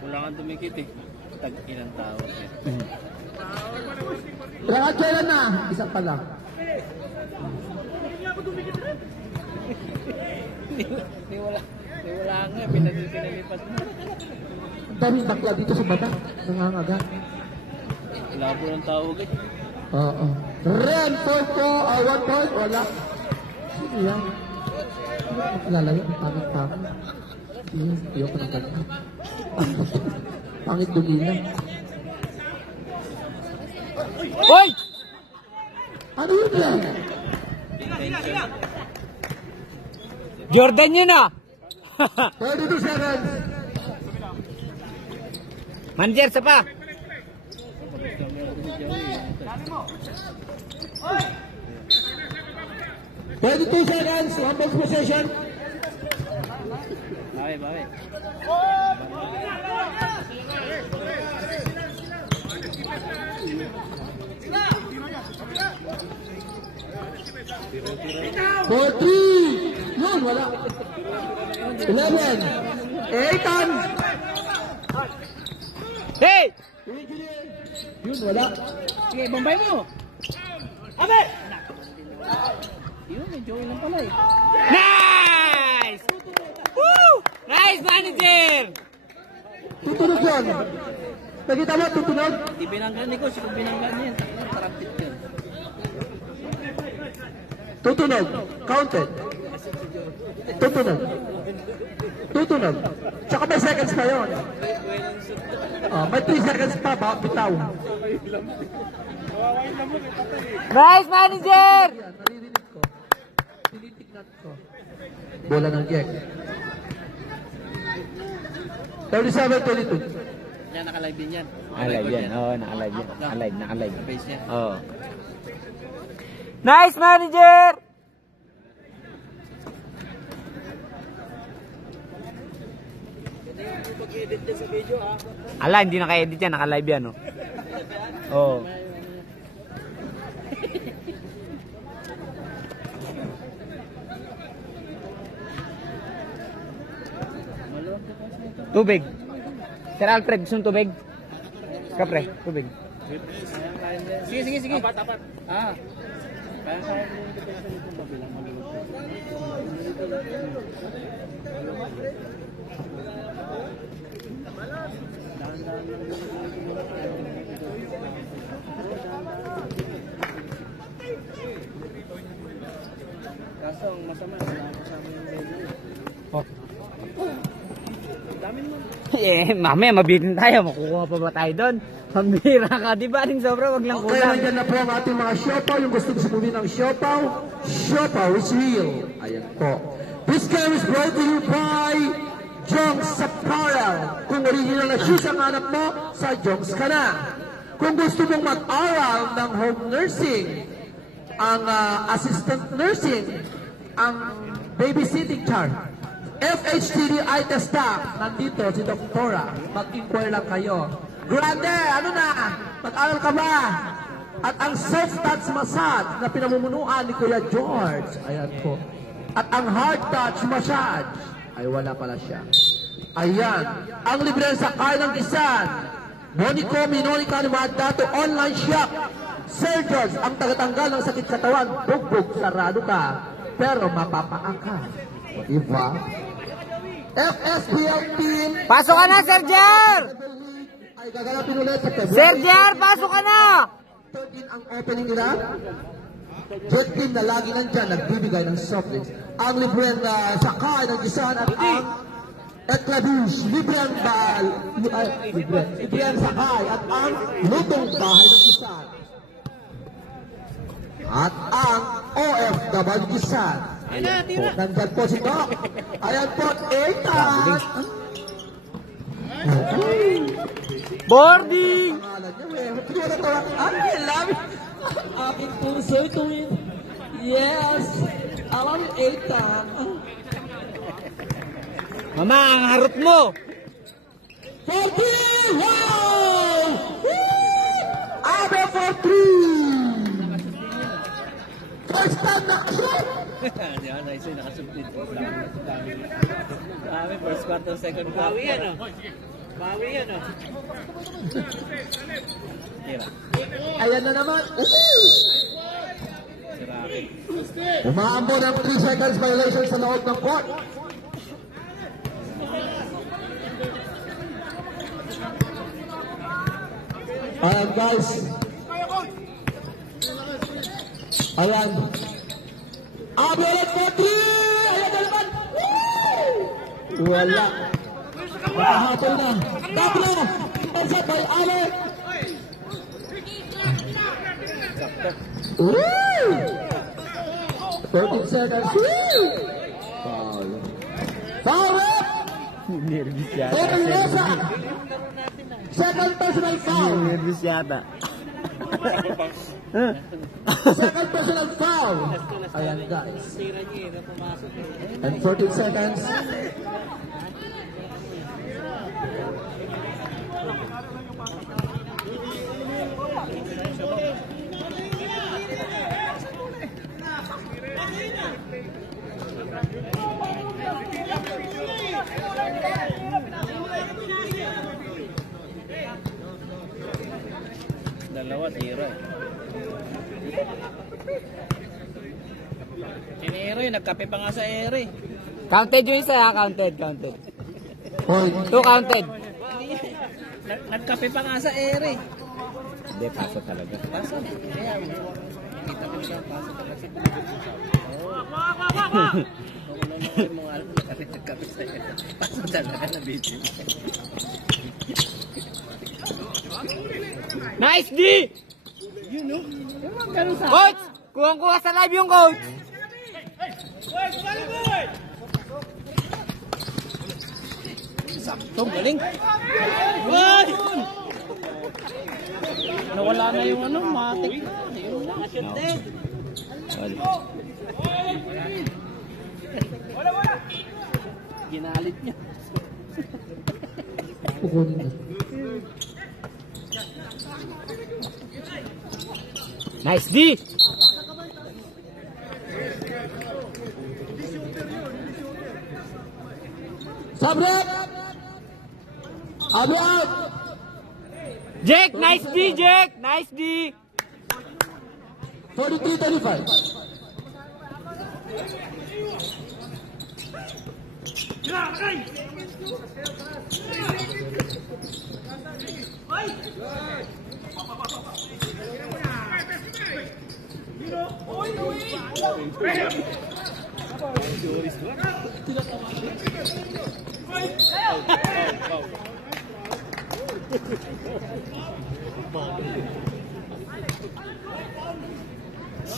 Kulangan tumikit eh. Tag-inang tao. Kailan na? Isa pa lang. Wala nga. Pinalipas mo. Ang daming bakla dito sa bata. Nangangaga. Wala po ng tawag eh. Oo. Ren, 1 point. Wala. Sino yan? Makilala yun. Pangit-pangit. Ayoko ng ganyan. Pangit dumilan. Hoy! Ano yun yan? Jordan yun ah! 32 seconds. Manager, sa pa! 22 seconds, one ball possession. Bawi. For 3. Yun, wala. 11. Ethan. Hey! Yun, wala. Sige, bombay mo. Abe! Yun, medyo lang pala eh. Nice! Woo! Nice, manager! Tutunog yun. Nakita mo, tutunog? Di binanggan ni Coach, kung binanggan niya, tarampit yun. Tutunog. Counted. Tutunog. Tsaka may seconds pa yun. May 3 seconds pa, baka bitaw. Nice, manager! Naririnig ko. Tinitignan ko. Bola ng Gek. 37-22. Yan, nakalive din yan. Nakalive yan. Oo, nakalive yan. Nakalive. Base niya. Oo. Nice, manager! Ala, hindi naka-edit yan. Naka-live yan, oh. Oo. Tubig. Sir Alfred, gusto mong tubig? Kapre, tubig. Sige. Apat. Kaya mo yung depensa nito pabilang maluwag. Kaso ang masama, nakakasama yung baby. Oh. Dami naman. Mamaya mabitin tayo. Makukuha pa ba tayo doon? Pambira ka, di ba? Ring sobra, wag lang Okay, kulang. nandiyan na po ang ating mga siopaw. Yung gusto sumubin ng siopaw, siopaw is real. Ayan po. This game is brought to you by Jongs Apparel. Kung original na shoes ang hanap mo, sa Jongs ka na. Kung gusto mong mag-aral ng home nursing, ang assistant nursing, ang babysitting charge, FHTD eye test staff, nandito si Doktora. Mag-inquire lang kayo. Grande, ano na? Mag-aral ka ba? At ang soft touch massage na pinamumunuan ni Kuya George. Ayan po. At ang hard touch massage, ay wala pala siya. Ayan. Ang libre sa kaya ng isan. Monico Minonica ni Dato online shop. Surgeons, ang tagatanggal ng sakit katawan. Bugbog, sarado ka. Pero mapapaangka. Diba? FSPL team. Pasok ka na, Sir Jer! Ay gaganapin ulit sa February. Sir Jer, pasok ka na! 13 ang opening nila. Jet team na lagi nandyan, nagbibigay ng soft drinks. Ang libreng sakay ng gisahan at ang Etlabouche, libreng sakay at ang lutong bahay ng gisahan. At ang OFW gisahan. Ayan po, nandyan po si Doc. Ayan po, Ethan. Boarding! I love it. Aking puso ito eh. Yes. I love you, Ethan. Mama, ang harot mo! 40! Wow! Abe for 3! First time na shoot! Di ba, nice yun, nakasublit. Dami, first quarter, second quarter. Bawi yan, oh. Tira. Ayan na naman. Sirakin. Umaambo ng 3 seconds violation sa loob ng court. Ayan guys. Ayan. Abelet for 3! Ayan na naman. Woo! Wala. Makahatol na. Double. Ansat by Abelet. Woo! 14 seconds. Woo! Foul. Foul! Nervous yata. Eric Mesa. Second personal foul. Nervous yata. Second personal foul. Ayan guys. And 14 seconds. Dalawa, zero. Si Ero yun, nagkape pa nga sa Ero eh. Counted yung isa, counted. Point. 2 counted. Nagkape pa nga sa Ero eh. Hindi, paso talaga. Paso. Kaya, nakita ko siya, paso talaga. Mga alam ko, nagkape sa Ero. Paso talaga na video. Nice D! You know? Coach! Kuha sa live yung coach! Sakto, galing. Why? Nawala na yung ano, matik na. Yun lang, shoot din. Ginalit niya. Kukunin na. Nice D! Sabrek! Abi out! Jake! Nice D, Jake! Nice D! 43-35.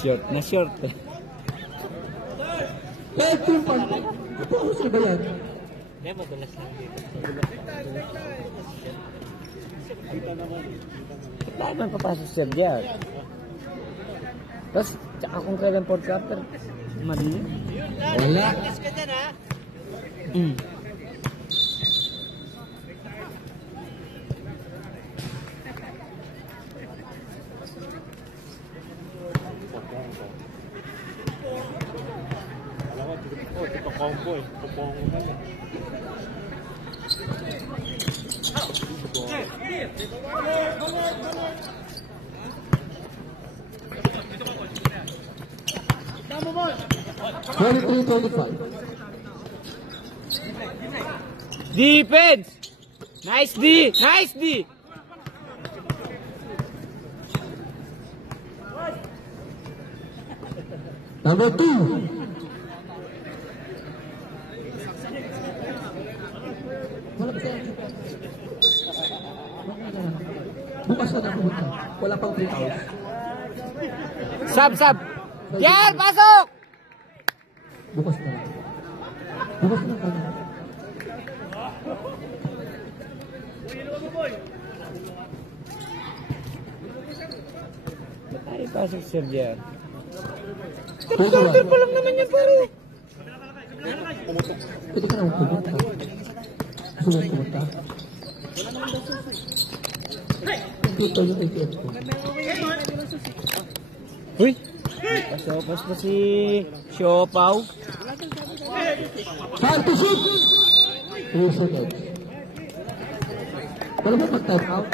Short na short. Kahit yung pan. Ito sir ba yan? Bakit man papasok siya dyan? Tapos, tsaka kung kailan port capter, mali yun. Wala. Defense! Nice D! Nice D! Number 2. Bukas na pumunta. Wala pang 3 hours. Sub! Yan! Pasok! Bukas na. Bukas na kanya. Ba't tayo pasok siya dyan? Counter pa lang naman yan, pare. Pwede ka naman pumunta. Gusto mo pumunta? Dito yung ATM ko. Uy! Pasopas pa si Siopaw. Time to shoot! 3 seconds. Wala ba mag-time out?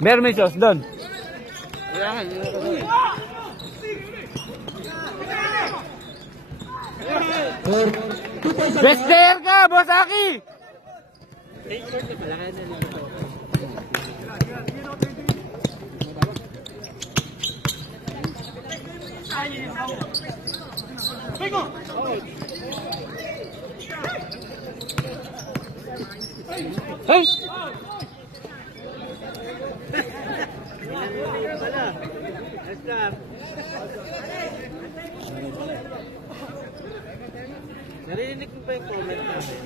Meron may sauce doon. Best player ka, Boss Aki! Hey! Narinig mo pa yung comment namin?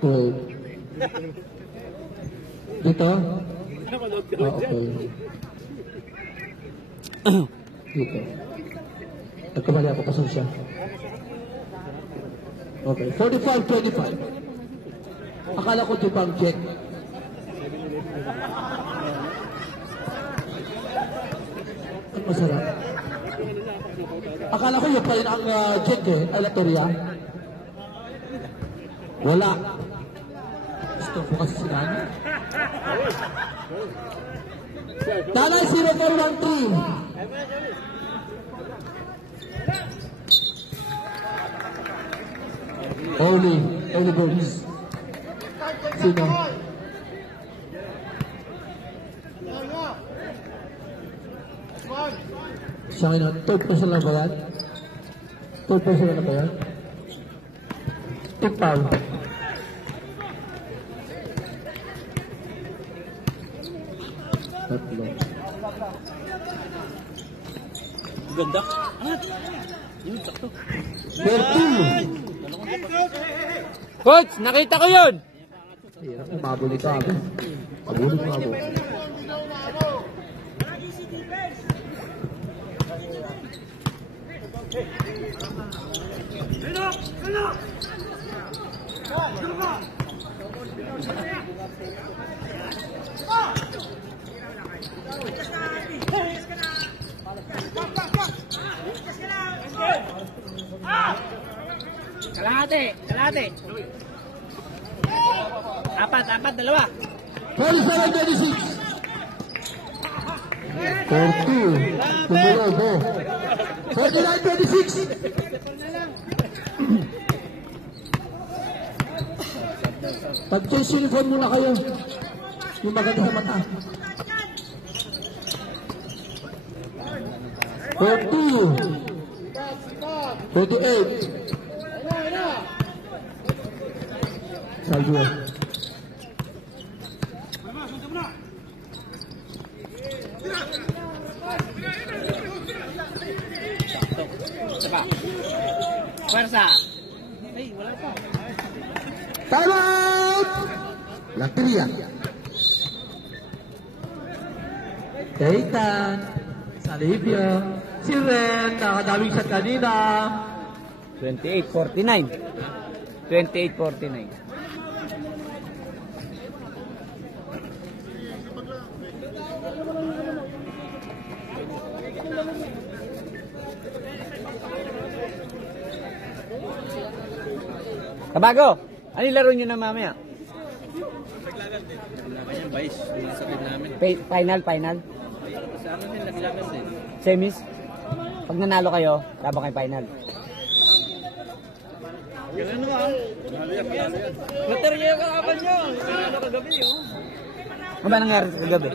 Wait. Dito? Okay. Dito. Nagkamali ako, pasensya. Okay, 45-25. Akala ko ito pang check. Ang masarap. Akala ko yung pa yun ang check eh, alatoria. Wala. Gusto ko kasi sinani. Dalay 0413. Holy Bones. Sino? Siya ngayon, third person lang ba yan? Third person lang ba yan? Tipaw. Tatlo. Ganda. Yun, sakto. 13. Coach, nakita ko yun! Hirap na mabuli ka ako. Mabuli ka ako. Kalahati. Apat, dalawa. 47-26. 42. Tumulog, oh. 49-26. Pag-change uniform muna kayo. Yung maganda sa mata. 42. 48. Salvo. Saka. Pwersa. Ay, wala pa. Time out! Lateria. Kaitan. Salivio. Si Ren. Nakadaming shot kanina. 28-49. 28-49. Kabago, ano yung laro nyo na mamaya? Naglagan yan, Vice. Yung sabi namin. Final? Sa amin din, naglagan din. Semis? Pag nanalo kayo, laban kayo final. Ganun ba? Baterya yung kakapan nyo. Ano kagabi, oh. Ano ba nangyari sa kagabi?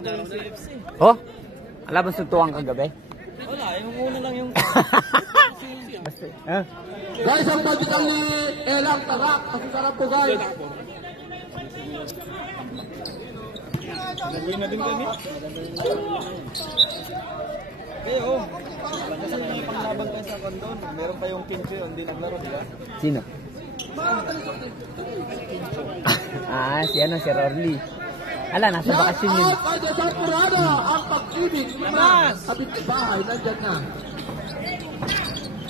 Oh? Alaban sa tuwang kagabi? Wala, yung una lang yung... Basta, ha? Guys, ang magical ni Elang Tarak. Ang sarap po, guys. Nagawin na din kami. Eh, oh. Kasi may panglaban kayo sa kondon. Meron pa yung Kincho yun, hindi naglaro, di ba? Sino? Si Rorly. Ala, nasa bakasyon yun. Shout out kay Desampurado. Ang pag-ibig. Kapit bahay, nandyan na.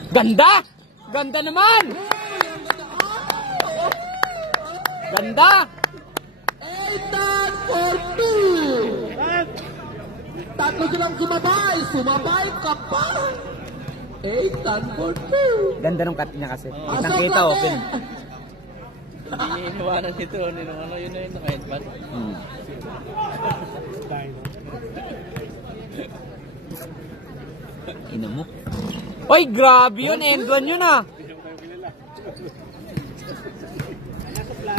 Ganda! Ganda naman! Ganda! 8-42. Tatlo silang sumabay ka pa. 8-42. Ganda ng cut niya kasi. Kitang-kita, open. Iniiwanan nito, yun na yun naka-headband. Ina mo. Oy, grabe yun. End one yun ah.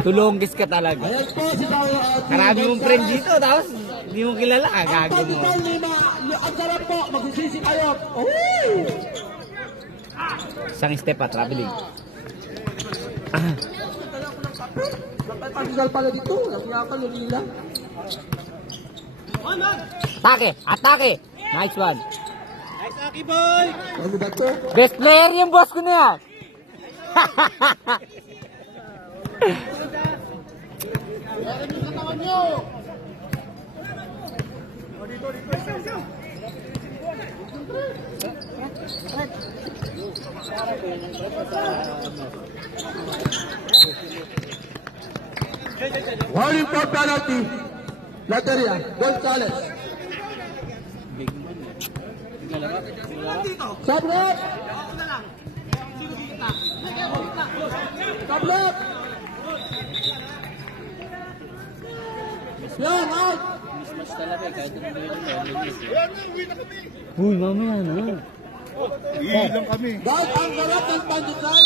Tulunggis ka talaga. Ayan po si Karami mong friend dito. Tapos, hindi mo kilala. Kagago mo. Magical Lima. Ang sarap po. Magsisisi kayo. Uy! Isang step pa, traveling. Pag-isal pala dito. Nangyakan, lumila. Atake! Atake! Nice one. Nice Aki boy! Ano ba to? Best player yung boss ko na yan. Warning for penalty. Lateria, Gonzales. Sablet! Sablet! Yan, out! Mas talaga kahit anong gawin mo. Uy, mamaya na. Guys, ang sarap ng pandesal.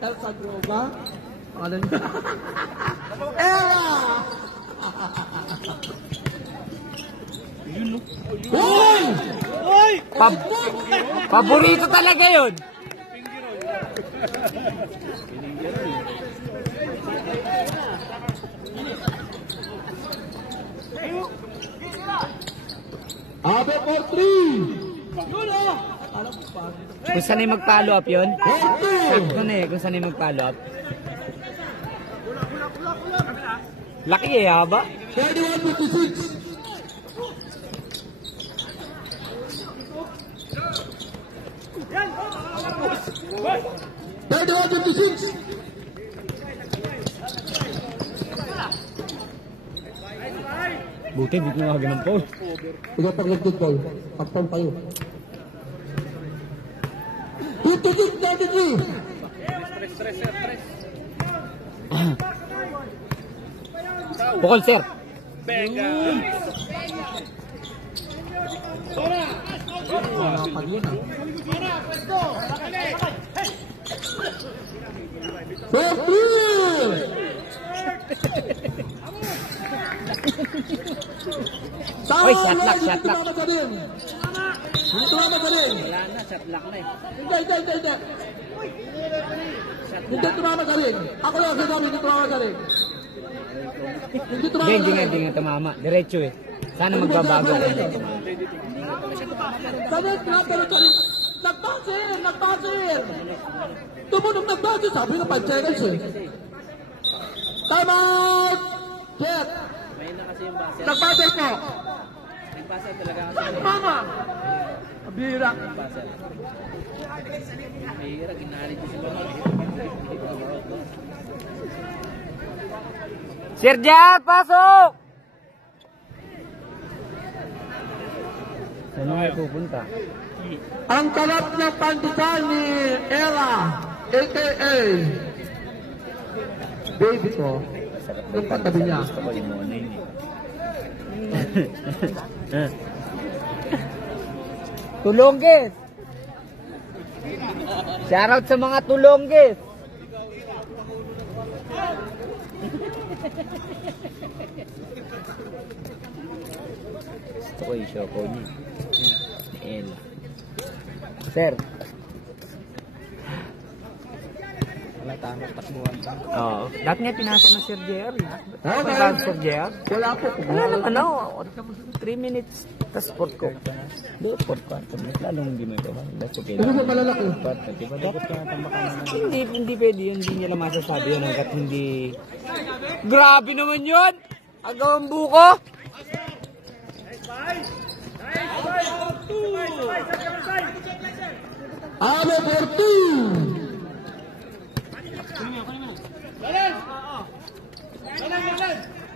El Sadroga. Pangalan niya. Era! Hoy! Paborito talaga yun. Abe for 3! Kung saan yung mag-follow up yun? For 2! Sakto na eh, kung saan yung mag-follow up. Laki eh, haba. 31-56. Buti, di ko nga ganun po. Ikaw pag-nagtid ko, pagpang kayo. 56-33. Bukol, sir. Oy, shot lock, shot lock. Hindi tumama ka rin. Wala na, shot lock na eh. Hindi. Hindi tumama ka rin. Ako lang sasabi, hindi tumama ka rin. Hindi tumama ka rin. Hindi nga tumama. Diretso eh. Sana magbabago. Sabi, pinapalot ka rin. Nagpasir! Tumunong nagpasir. Sabi na 5 seconds eh. Time out! Jet! May na kasi yung baser. Nagpasir po! Nagpasir talaga kasi. Mama! Abira! Baser. May hira, ginalit ko sila. Sir Jan, pasok! Saan nga pupunta? Ang kalap ng pandesal ni Ella, a.k.a. baby ko, yung katabi niya. Gusto ko yung muna yun eh. Tulongges! Shoutout sa mga tulongges! Gusto ko yung show ko niya. Ella. Sir. Wala tama, takbuhan ka. Oo. Dati nga pinasok na Sir JR. Ah, May wala. bag Sir JR. Wala po. Wala naman ako. 3 minutes. Tapos sport ko. Hindi, sport ko. Lalong hindi mo ito. That's okay. Ano ba malalaki? Diba? Hindi pwede yun. Hindi nila masasabi yun hanggat hindi... Grabe naman yun! Agawang buko! Ave for 2!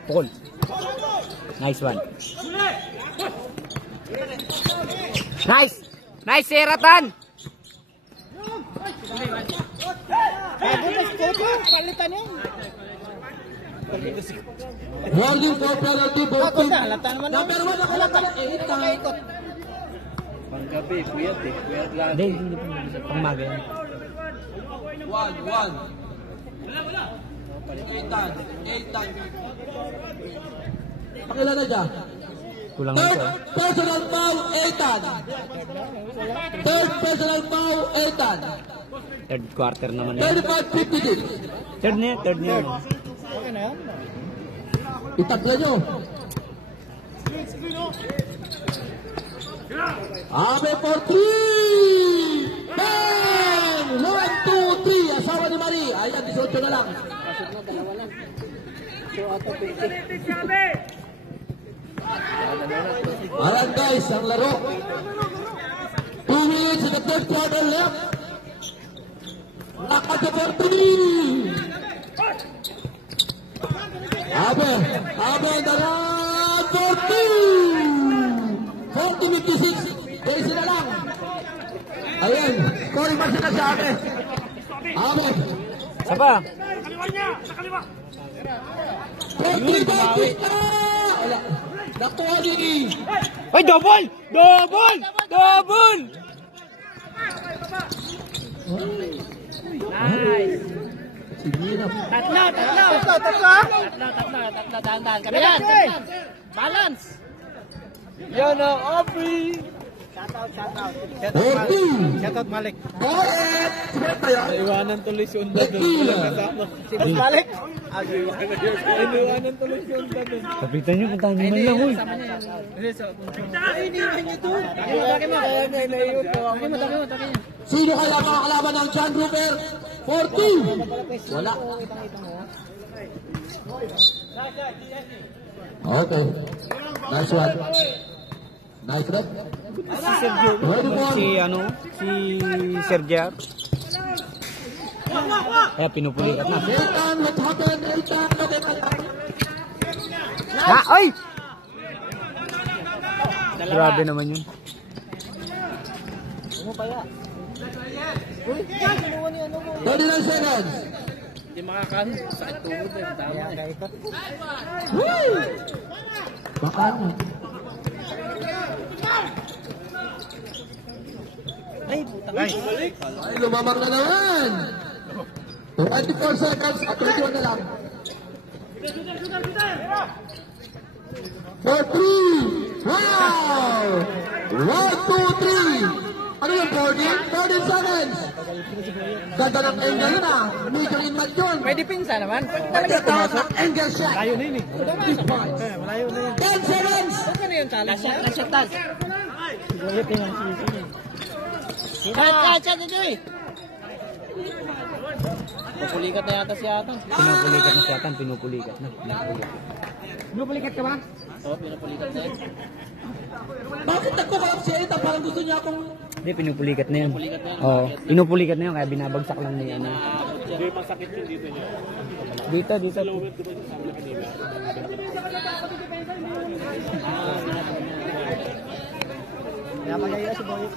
Pukul. Nice one. Nice! Nice, Seratan! Warning for penalty for 2. Number 1 ako lang pala. Ikot. Panggabi, kuyat eh. Kuyat lang. Hindi. Pangmaga yan. 1. Eitan. Pakilala dyan. Kulang na ito. Third personal foul, Eitan. Third personal foul, Eitan. Third quarter naman yan. 35-56. Third niya. No? Okay na yan. Itagla nyo. Abe for 3! Bang! 1, 2, 3. Asawa ni Marie. Ayan, 18 na lang. Pasok na, dalawa lang. So, auto 50. Ayan guys, ang laro. 2 minutes in the third quarter left. Nakata for 3! Abe, daran for 2! 40-56. Dari sila lang. Ayan, scoring man sila sa Abe. Abe. Sapa? Wala. Nakuha din. Ay, double! Nice. Sige na. Tatlo. Dahan-dahan. Kabilan. Balance. Yan ang Aubrey! Shoutout Malik. Poet! Iwanan tuloy si Unda doon. Si Boss Malik. Iwanan tuloy si Unda doon. Kapitan nyo, puntahan nyo man lang, uy. Sino kaya makakalaban ng John Ruper? 40! Wala. Okay. Nice one. Nice one. Si Sergio. Kaya pinupulikat na. Ethan, what happened? Ethan, look at that. Ay! Grabe naman yun. 39 seconds. Hindi makakaano. Sakit tuhod eh. Tama eh. Woo! Baka ano? Ay, putang. Ay, Ay, lumamang na naman. 24 seconds at 21 na lang. For 3. Wow! 1, 2, 3. Ano yung 14 seconds? Ganda ng angle yun ah. Medyo inmat yun. pwede pinsa naman. Pwede Talaga talaga tawag pumasok. ng angle shot. Malayo na yun eh. Big points. Malayo na yun. 10 seconds. Ano na yung challenge niya? Last shot tal. Kahit dito eh. Pupulikat na yata si Atan. Pinupulikat na si Atan, pinupulikat na. Pinupulikat ka ba? Oo, pinupulikat na yun. Bakit nagpo-collapse si Ethan? Parang gusto niya akong... Hindi, pinupulikat na yun. Oo, pinupulikat na yun, kaya binabagsak lang niya. Hindi, masakit yun dito niya. Dito. Kaya magaya si Boyet.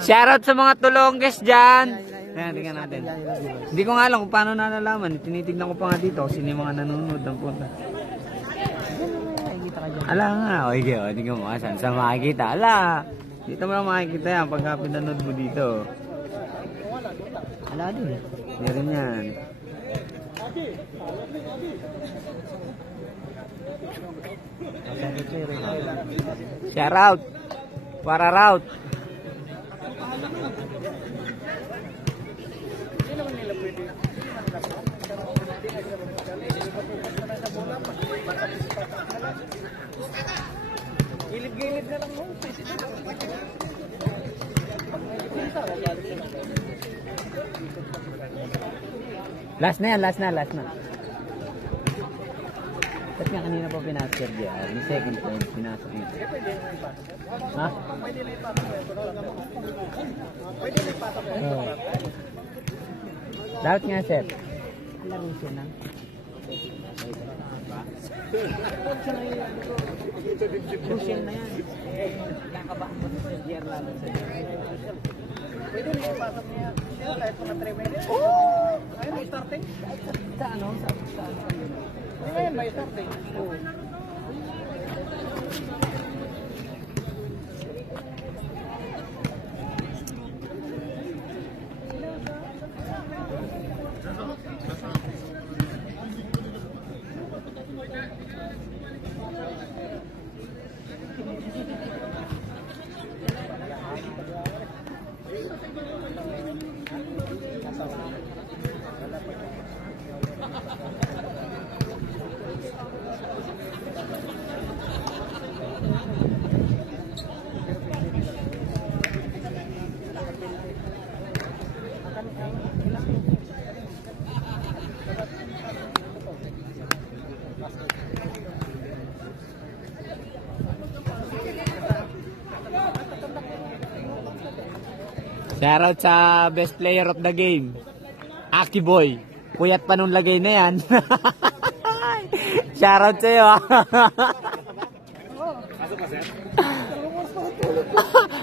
Shoutout sa mga tulongges dyan. Tingnan natin. Hindi ko nga alam kung paano nalalaman. Tinitignan ko pa nga dito kung sino yung mga nanonood ng punta. Ala nga. Okay, hindi ko makasan. Sa makikita. Ala. Dito mo lang makikita yan pagka pinanood mo dito. Ala din. Meron yan. Shoutout. Para route. Gilid-gilid na lang mo. Last na yan, last na. Ba't nga kanina pa pinasir diya? May second point, pinasok nito. Ha? Oh. Dapat nga, sir. Laro siya na. Crucial na yan. Kakabahan mo sa GR lalo sa pwede na yung pasok niya. Kahit mga 3 minutes. Ayun, may starting. Sa ano? Sa ano? Ayun, may starting. Shoutout sa best player of the game. Aki Boy. Puyat pa nung lagay na yan. Shoutout sa'yo.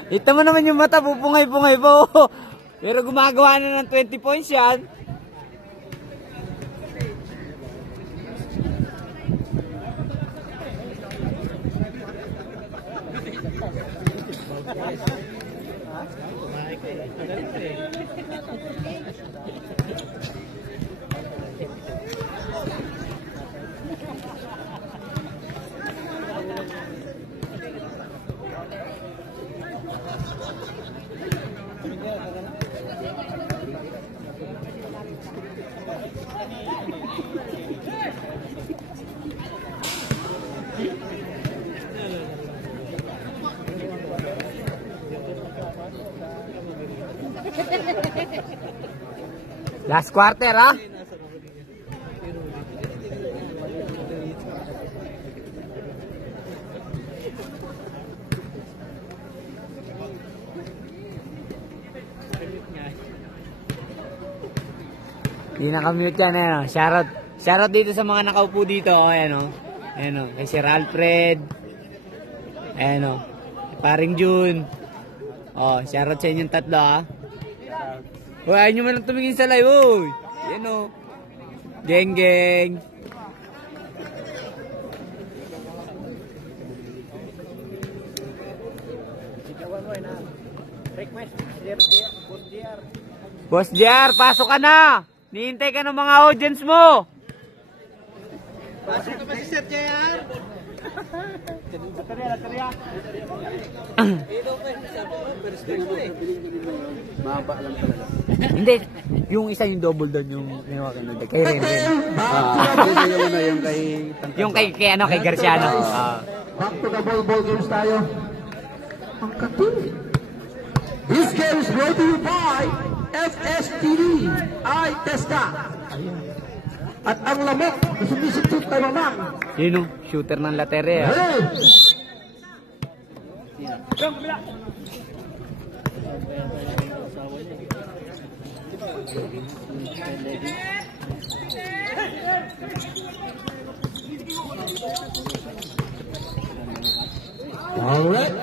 Ito mo naman yung mata, pupungay-pungay po. Pero gumagawa na ng 20 points yan. Last quarter, ha? Hindi naka-mute yan, ano. Shoutout dito sa mga nakaupo dito, ayan, o. Ayan, o. Kay Sir Alfred. Ayan, o. Paring June. O, shoutout sa inyong tatlo, ha. Uy, ayaw nyo man lang tumingin sa live, uy. Ayan, o. Geng, geng. Boss JR, pasok ka na! Nihintay ka ng mga audience mo! Pasok ka ba si Sir JR? Mahaba lang talaga. Hindi, yung isa yung double doon, yung niwakan nun. Kay Renren. Yung kay ano, kay Garciano. Back to the ball games tayo. Ang katil. This game is brought to you by FSTV. Ay, Testa. At ang lamok, sumisipsip kay Mamang. Yun o, shooter ng Latere. Hey! Alright.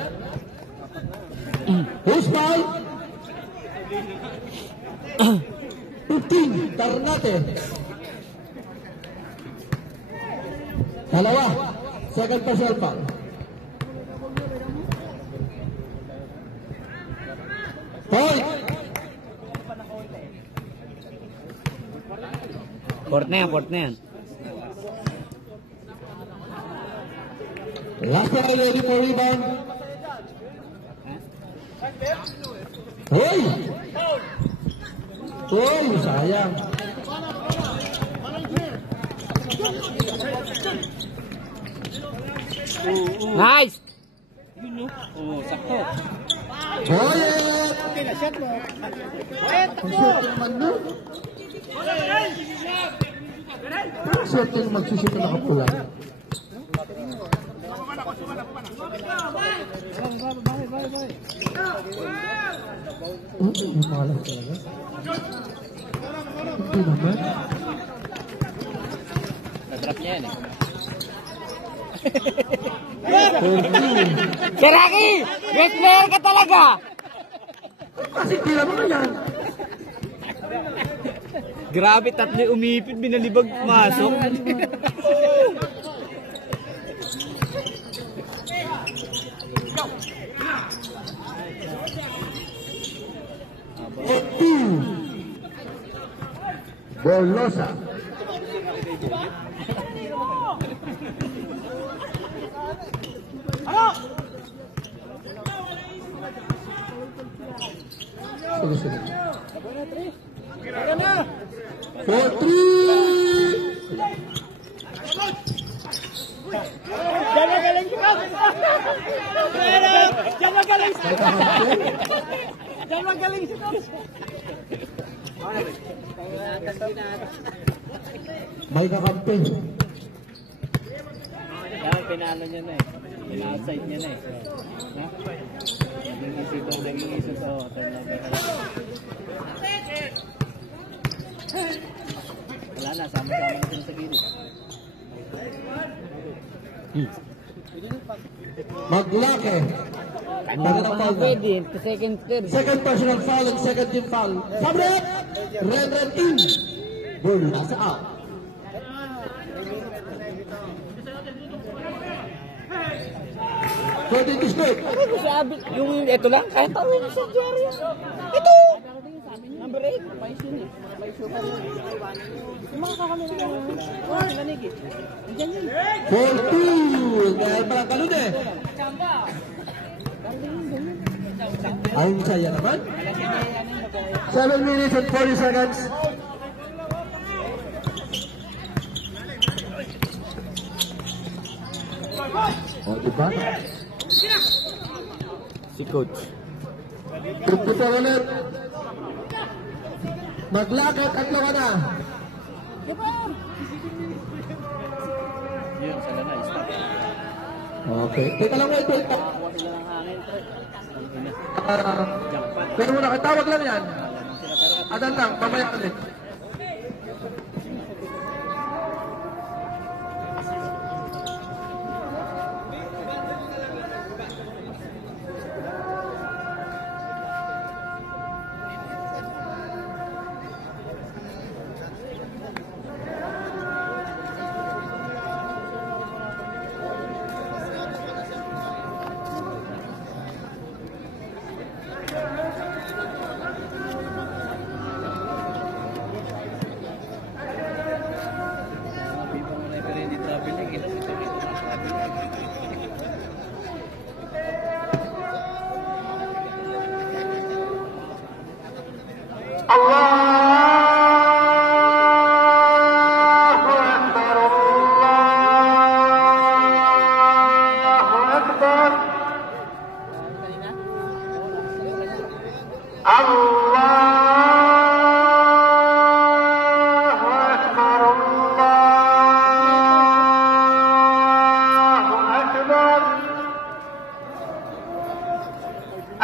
Who's foul? 15, Tarnate. Dalawa, second personal foul. Point. Port na yan. Last one ready for rebound. Hoy! Hoy, sayang. Nice! Sakto. Boyet! Okay na, shot mo. Wait, takbo! Naman no? Swerte yung magsushoot na nakapula. Yung pangalan talaga. Ito naman. Na-drop niya yan eh. Siraki! Best player ka talaga! Kasi tira mo nga yan. Grabe, tatlo umipit, binalibag, masok. Borlosa. Sige. 4-3. Diyan magaling si Coach! Diyan magaling si Coach! Diyan magaling si Coach! May kakampi. Yan, pinalo niya na eh. Pina-outside niya na eh. Wala na, sama-sama na sila sa gilid. Maglaki. Second personal foul and second team foul. Fabre! Ren in. Ball nasa out. Pwede to scope. Yung ito lang, kahit tawin sa Jerry. Ito! Number 8, paisin eh. Yung mga kakami na lanig eh. Diyan yun. 4-2. Dahil parang kalun eh. Ayun saya naman. 7 minutes and 40 seconds. Oh, diba? Si coach. Pupunta ulit. Maglakit, tatlo ka na. Yun, sala na. Okay. Teka lang, wait. Pero muna, tawag lang yan. Adan lang, mamaya ulit.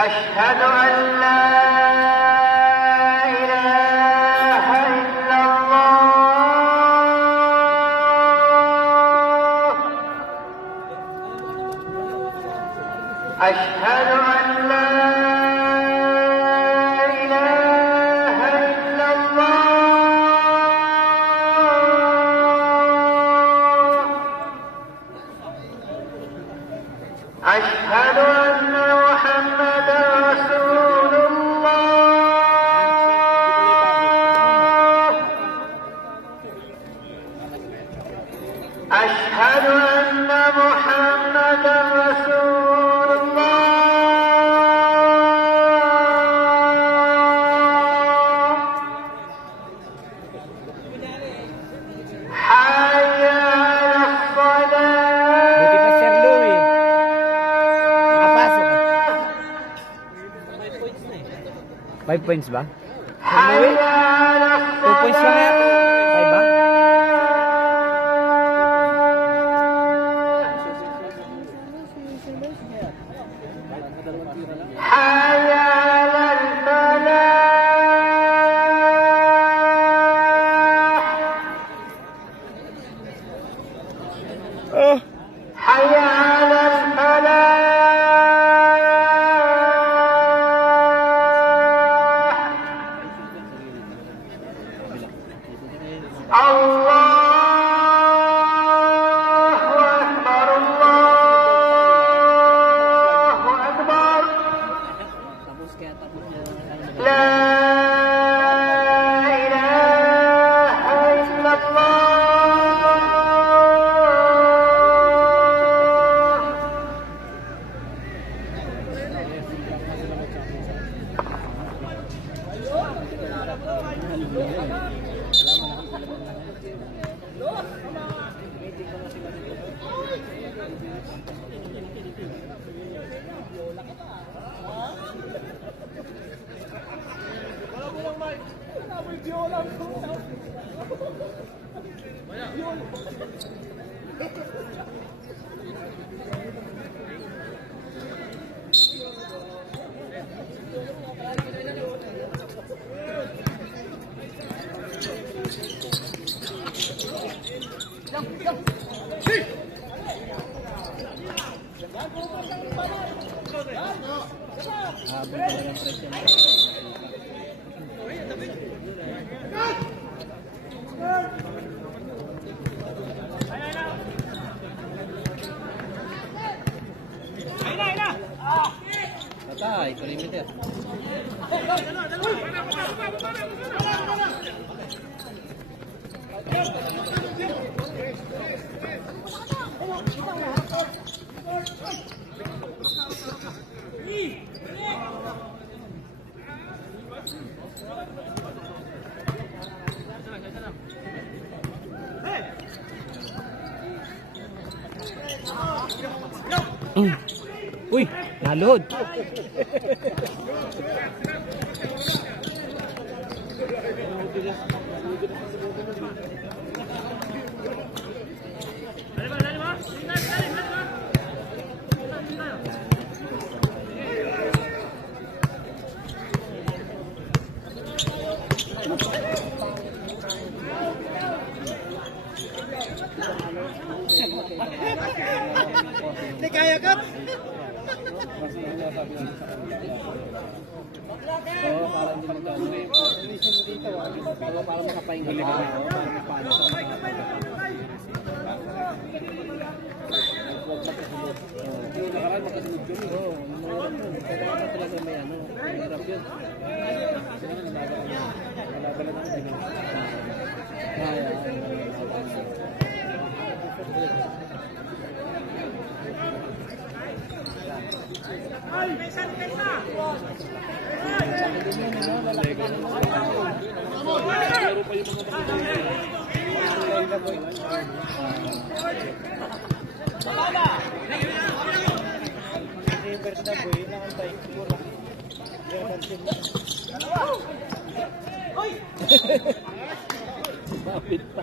أشهد أن لا إله إلا الله أشهد أن لا إله إلا الله أشهد أن محمدا رسول الله أشهد أن محمدا رسول الله حي على Buti pa Sir Louie. Nakapasok eh. 5 points ba? Sir Louie? 2 points lang yata. 5 ba? حي على الفلاح حي على الفلاح الله أكبر الله أكبر لا إله إلا الله Patay, perimeter. Uy, nalod. Hindi kaya ka? Oo, para hindi magkano. Para makapahinga ka. Para mapano. Yung nakaraan makasunod yun. Oo, kailangan talaga may ano. Mahirap yun. Malaban na naman din. Mapit pa.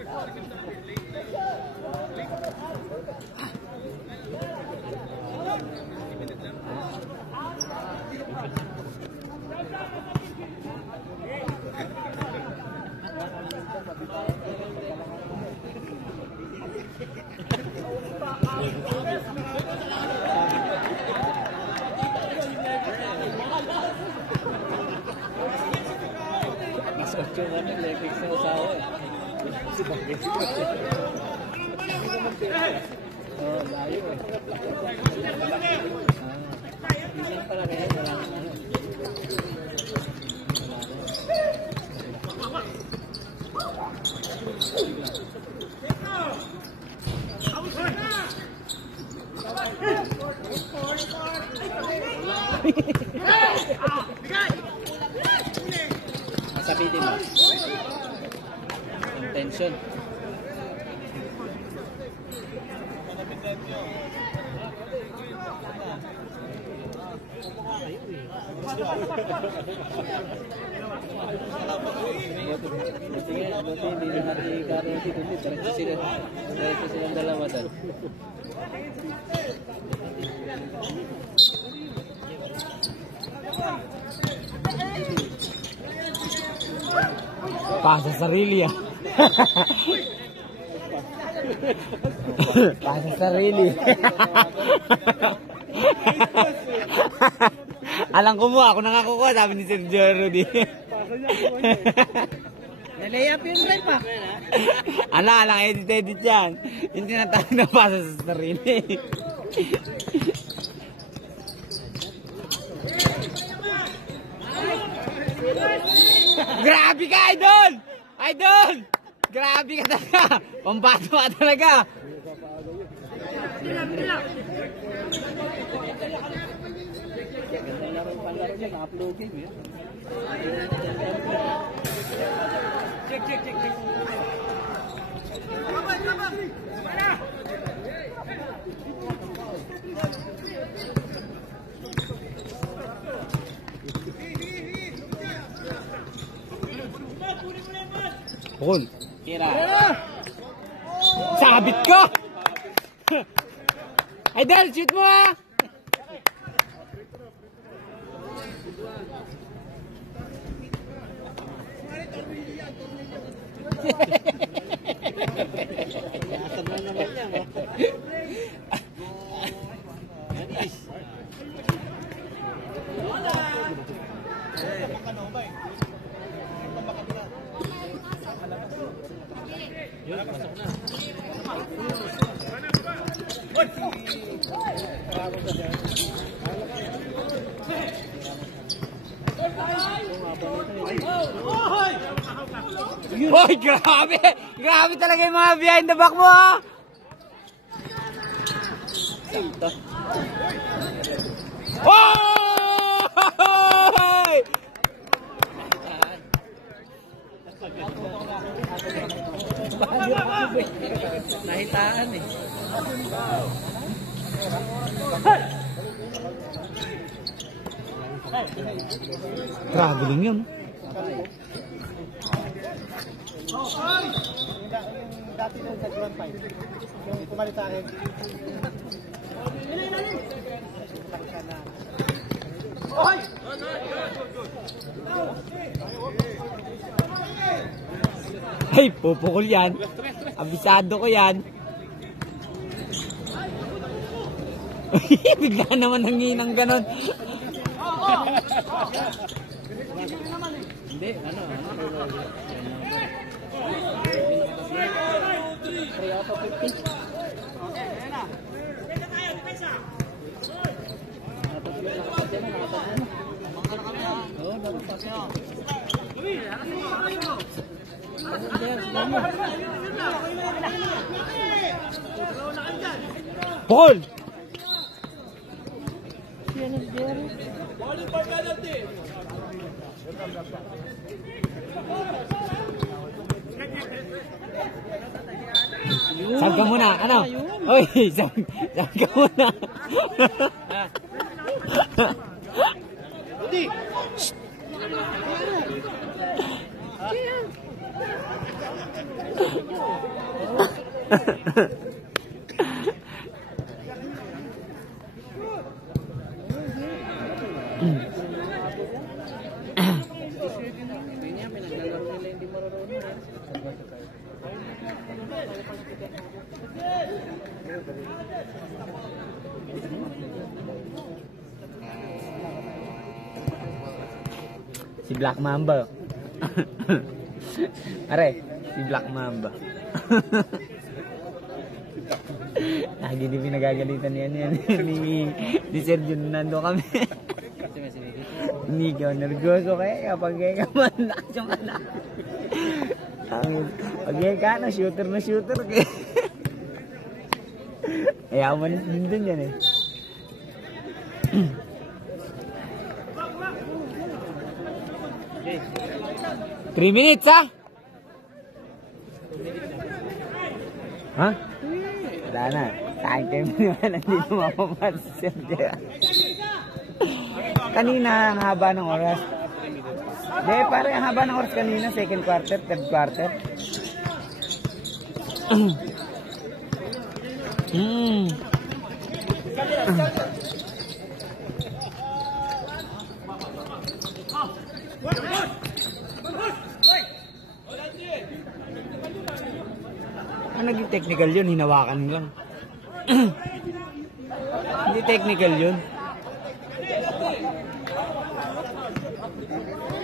Masakot yung kami, lepic sa usawa eh. Oh, layo eh. Hindi pala kaya maraming ano. Masabitin mo. Intention. Buti hindi na natin i-guarantee kundi diretso silang dalawa doon. Pasa sarili ah. Pasa sarili. Alam ko mo, ako nakakuha, sabi ni Sergio Rudy. Nalayap yung live pa. Alang edit yan. Hindi na tayo napasa sa sarili. Grabe ka, Idol! Idol! Grabe ka talaga! Pambato ka talaga! Ganda na rin palaro niya, na-uploading yun. Check. Hul. Kira. Sabit ko! Idol, shoot mo ah! Hoy, grabe! Grabe talaga yung mga behind the back mo, ha? Hoy! Nahitaan eh. Traveling yun. Dati nung sa Grand Five, yung kumalit sa akin. Ay, pupukol yan. Abisado ko yan. Bigla naman nanginang ganon. Hindi, ano? 3 out of 50. Paul! Saan ka muna? Ano? Uy, saan ka muna? Si Black Mamba. Are, si Black Mamba. Lagi din pinagagalitan yan ni Sergio nando kami. Hindi ka nervyoso kaya kapag kaya ka man action ka na. Pag kaya ka na shooter kaya. Ayaw manis din dun yan eh. 3 minutes, ha? Ha? Wala na. Time naman, hindi mapapasya. Kanina, ang haba ng oras. Hindi, parang ang haba ng oras kanina. Second quarter, third quarter. Naging technical yun, hinawakan lang. Hindi technical yun.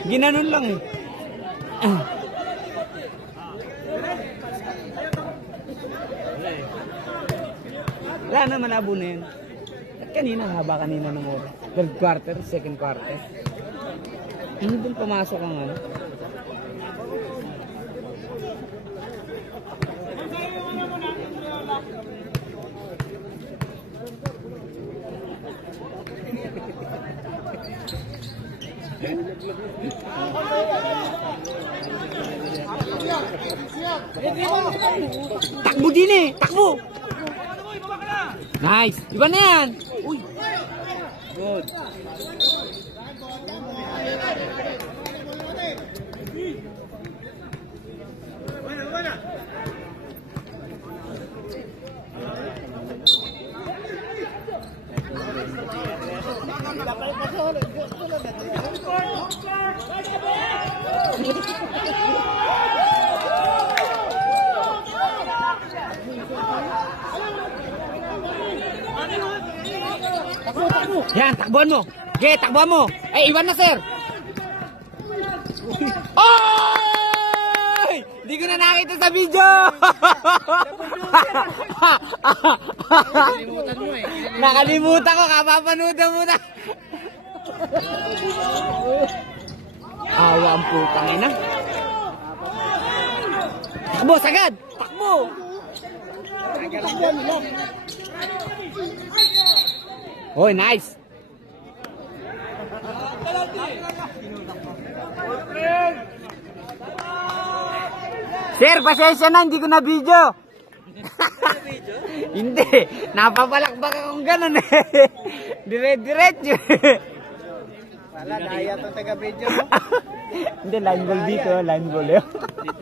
Ginanon lang eh. Wala na, malabo na yun. At kanina, haba kanina ng oras. Third quarter, second quarter. Hindi doon pumasok ang ano. Takbo din eh! Takbo! Nice! Iba na yan! Uy! Good! Yan, takbuhan mo. Okay, takbuhan mo. Ay, iwan na, sir. Oy! Di Hindi ko na nakita sa video! Nakalimutan mo eh. Nakalimutan ko, kapapanood mo na. Awa ang putang ina. Takbo, sagad! Takbo! Oh, nice! Sir, pasensya na, hindi ko na video. Hindi, napapalakbak akong ganun eh. Dire-diretso. Wala, daya itong taga-video mo. Hindi, line ball dito, line ball yun.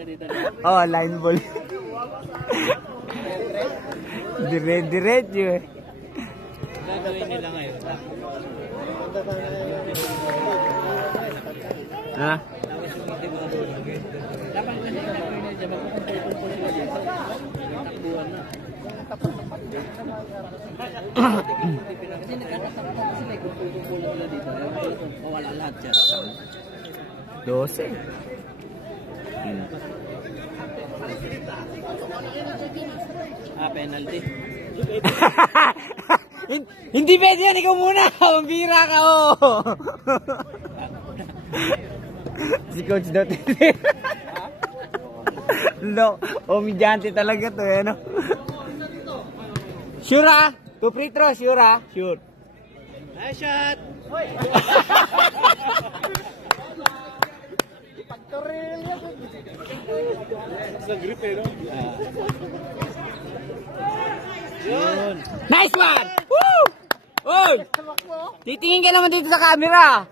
Dito. Oh, line ball. Dire-diretso eh. Gagawin nila ngayon. Ha? Dapat kasi gagawin nila dyan, magpupunpul sila dito. Takbuhan na. Kasi nagkakatakbo sila, kumpul sila dito. Mawala lahat dyan. 12. Penalty. Hindi pwede yan, ikaw muna. Mambira ka, oh. Si Coach Dot. Lo, omidyante talaga to, eh, no? Sure, ah? 2 free throws, sure, ah? Sure. Nice shot! Sa grip eh, no? Yun! Nice one! Woo! Oy! Titingin ka naman dito sa camera.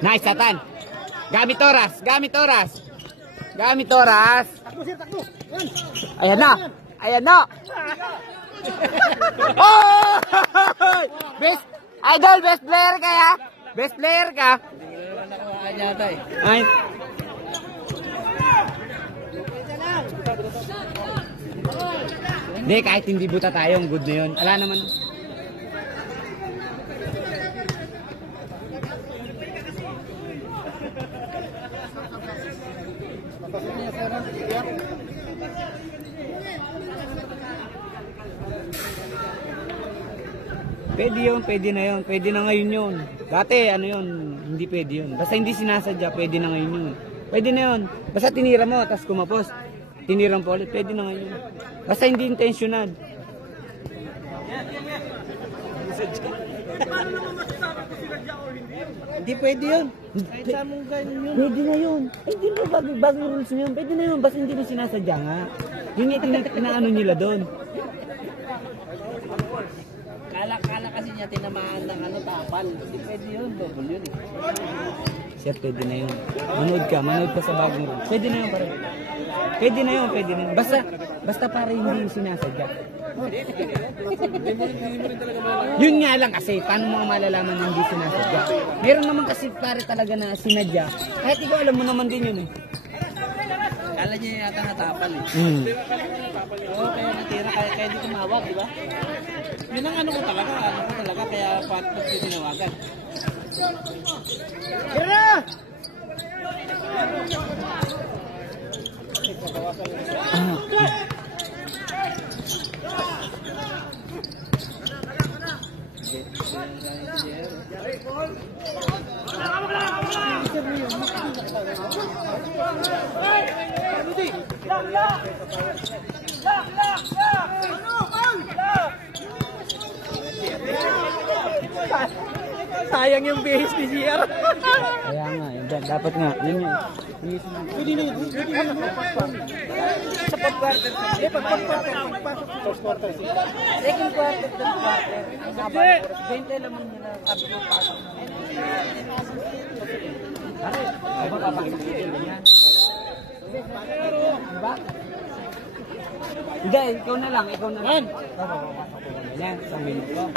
Nice, Satan. Gamit oras, gamit oras. Gamit oras. Ayan na. Ayan na. Oh! Best idol, best player ka ya. Best player ka. Ay. Hindi, kahit hindi buta tayo, good na yun. Ala naman. Pwede yun, pwede na yun. Pwede na ngayon yun. Dati, ano yun, hindi pwede yun. Basta hindi sinasadya, pwede na ngayon yun. Pwede na yun. Basta tinira mo, tapos kumapos. Tinira mo ulit, pwede na ngayon yun. Basta hindi intensyonal. Hindi pwede yun. Kahit sa mong ganyan yun. Pwede na yun. Ay, hindi mo bagong rules mo yun. Pwede na yun, basta hindi mo sinasadya nga. Yun yung tinaano nila doon. Kala kasi niya tinamaan ng tapal. Hindi pwede yun. Double yun eh. Sir, pwede na yun. Manood ka sa bagong rules. Pwede na yun, pare. Pwede na yun, pwede na yun. Basta para hindi sinasadya. Yun nga lang kasi, paano mo malalaman na hindi sinasadya? Meron naman kasi pare talaga na sinadya. Kahit ikaw alam mo naman din yun eh. Kala niya yata natapal eh. Oo, kaya natira, kaya di tumawag, di ba? Yun ang ano ko talaga, kaya patpot yung tinawagan. Tira! Sayang yung base ni JR. Kaya nga, dapat nga. Yun yun. Pwede na yun. Sa pag-quarter. First quarter. Second quarter. Third quarter. 20 naman nila. Sabi ko pasok. Ano papakita yan? Diba? Hindi, ikaw na lang. Yan, isang minuto.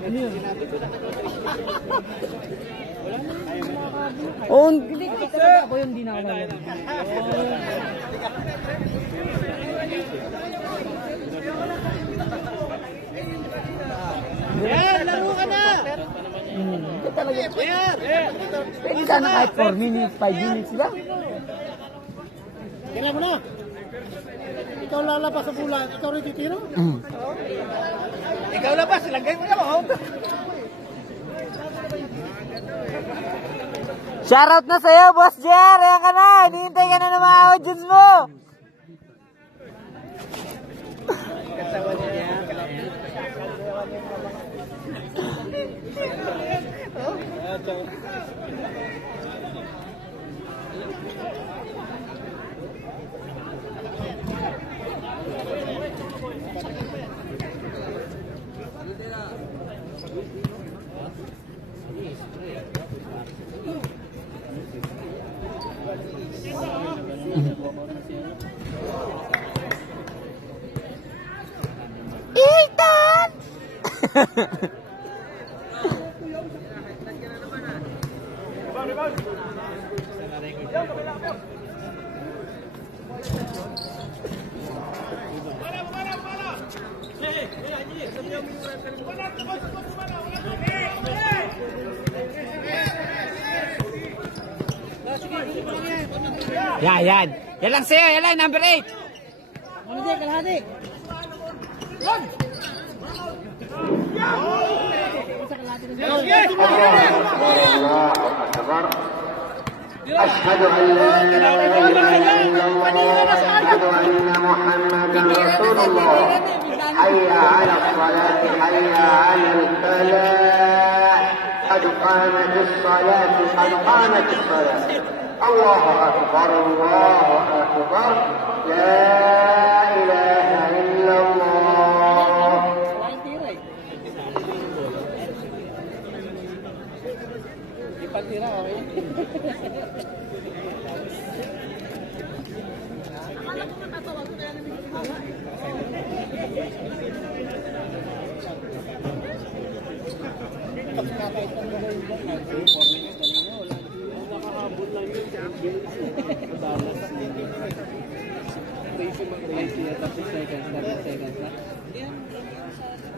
Ano yun? Oh, hindi ko talaga ako yun, hindi na ako Pwede sana kahit 4 minutes, 5 minutes lang. Kailan mo na? Ikaw lalabas sa bulan, ikaw rin titiro? Ikaw labas, ilagay mo na mo. Shoutout na sa'yo, Boss Jer! Ayan ka na! Hinihintay ka na ng mga audience mo! Kasawa niya. Ethan! Yan. Yan lang sa'yo, yan lang, number 8. Ano din, kalahati? Yan! أشهد أن لا إله إلا الله أشهد أن محمدا رسول الله حي على الصلاة حي على الفلاح قد قامت الصلاة قد قامت الصلاة الله أكبر لا إله إلا الله Ipatira, okay?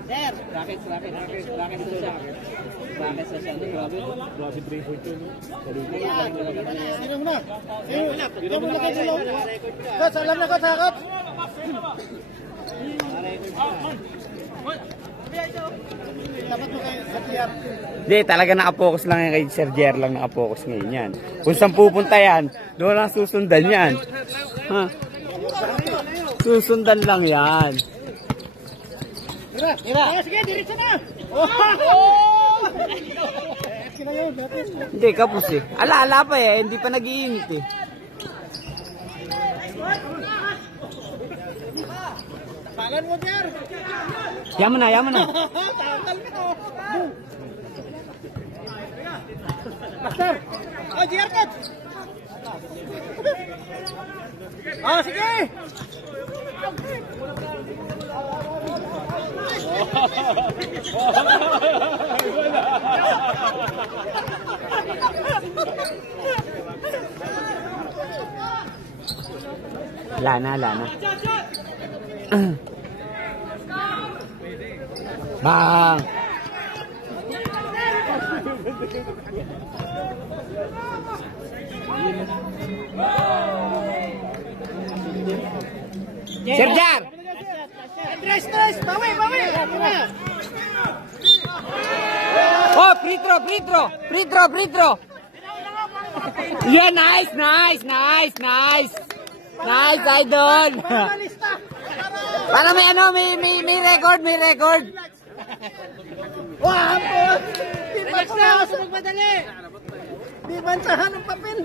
Sir! Racket sa siya. Racket sa siya. Grabe 3-4 no? Sino mo na? Sino mo na kayo? Coach, alam na coach ha, coach? Dapat mo kayo sa PR. Hindi, talaga nakapokus lang yan kay Sir Jer lang nakapokus ngayon yan. Kung saan pupunta yan, doon lang susundan yan. Ha? Susundan lang yan. Tira! Sige, diretso na! Hindi, kapos eh. Ala pa eh, hindi pa nag-iinit eh. Talan mo, Jer! Yaman na. Tagal mo! Master! Oh, Jer, coach! Oh, sige! Lana. Bang! Sir Jar! Stress! Bawi! Oh, free throw! Yeah, nice, idol! Para may record. Wah, ampun! Di bansahan sa magmadali! Di bansahan ng papel!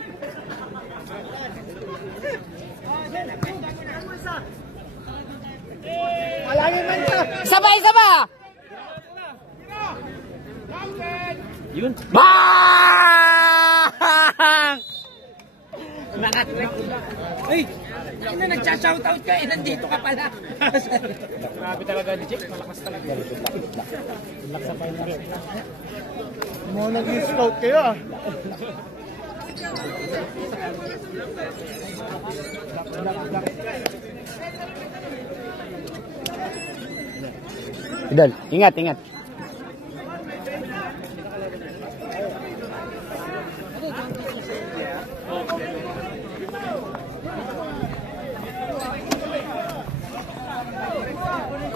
Malangin man siya! Isa ba? Yun. Bang! Nakatrek ko na. Ay! Ina, nagsa-shoutout ka. Nandito ka pala. Grabe talaga, DJ. Malakas talaga. Relax sa final. Mo nag-scout kayo ah. Idol, ingat.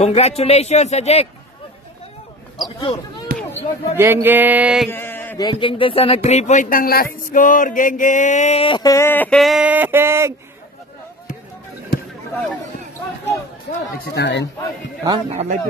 Congratulations, Ajek! Geng, geng! Geng, geng dun sa nag 3 point ng last score! Geng, geng! Exit na rin. Ha? Nakalive po.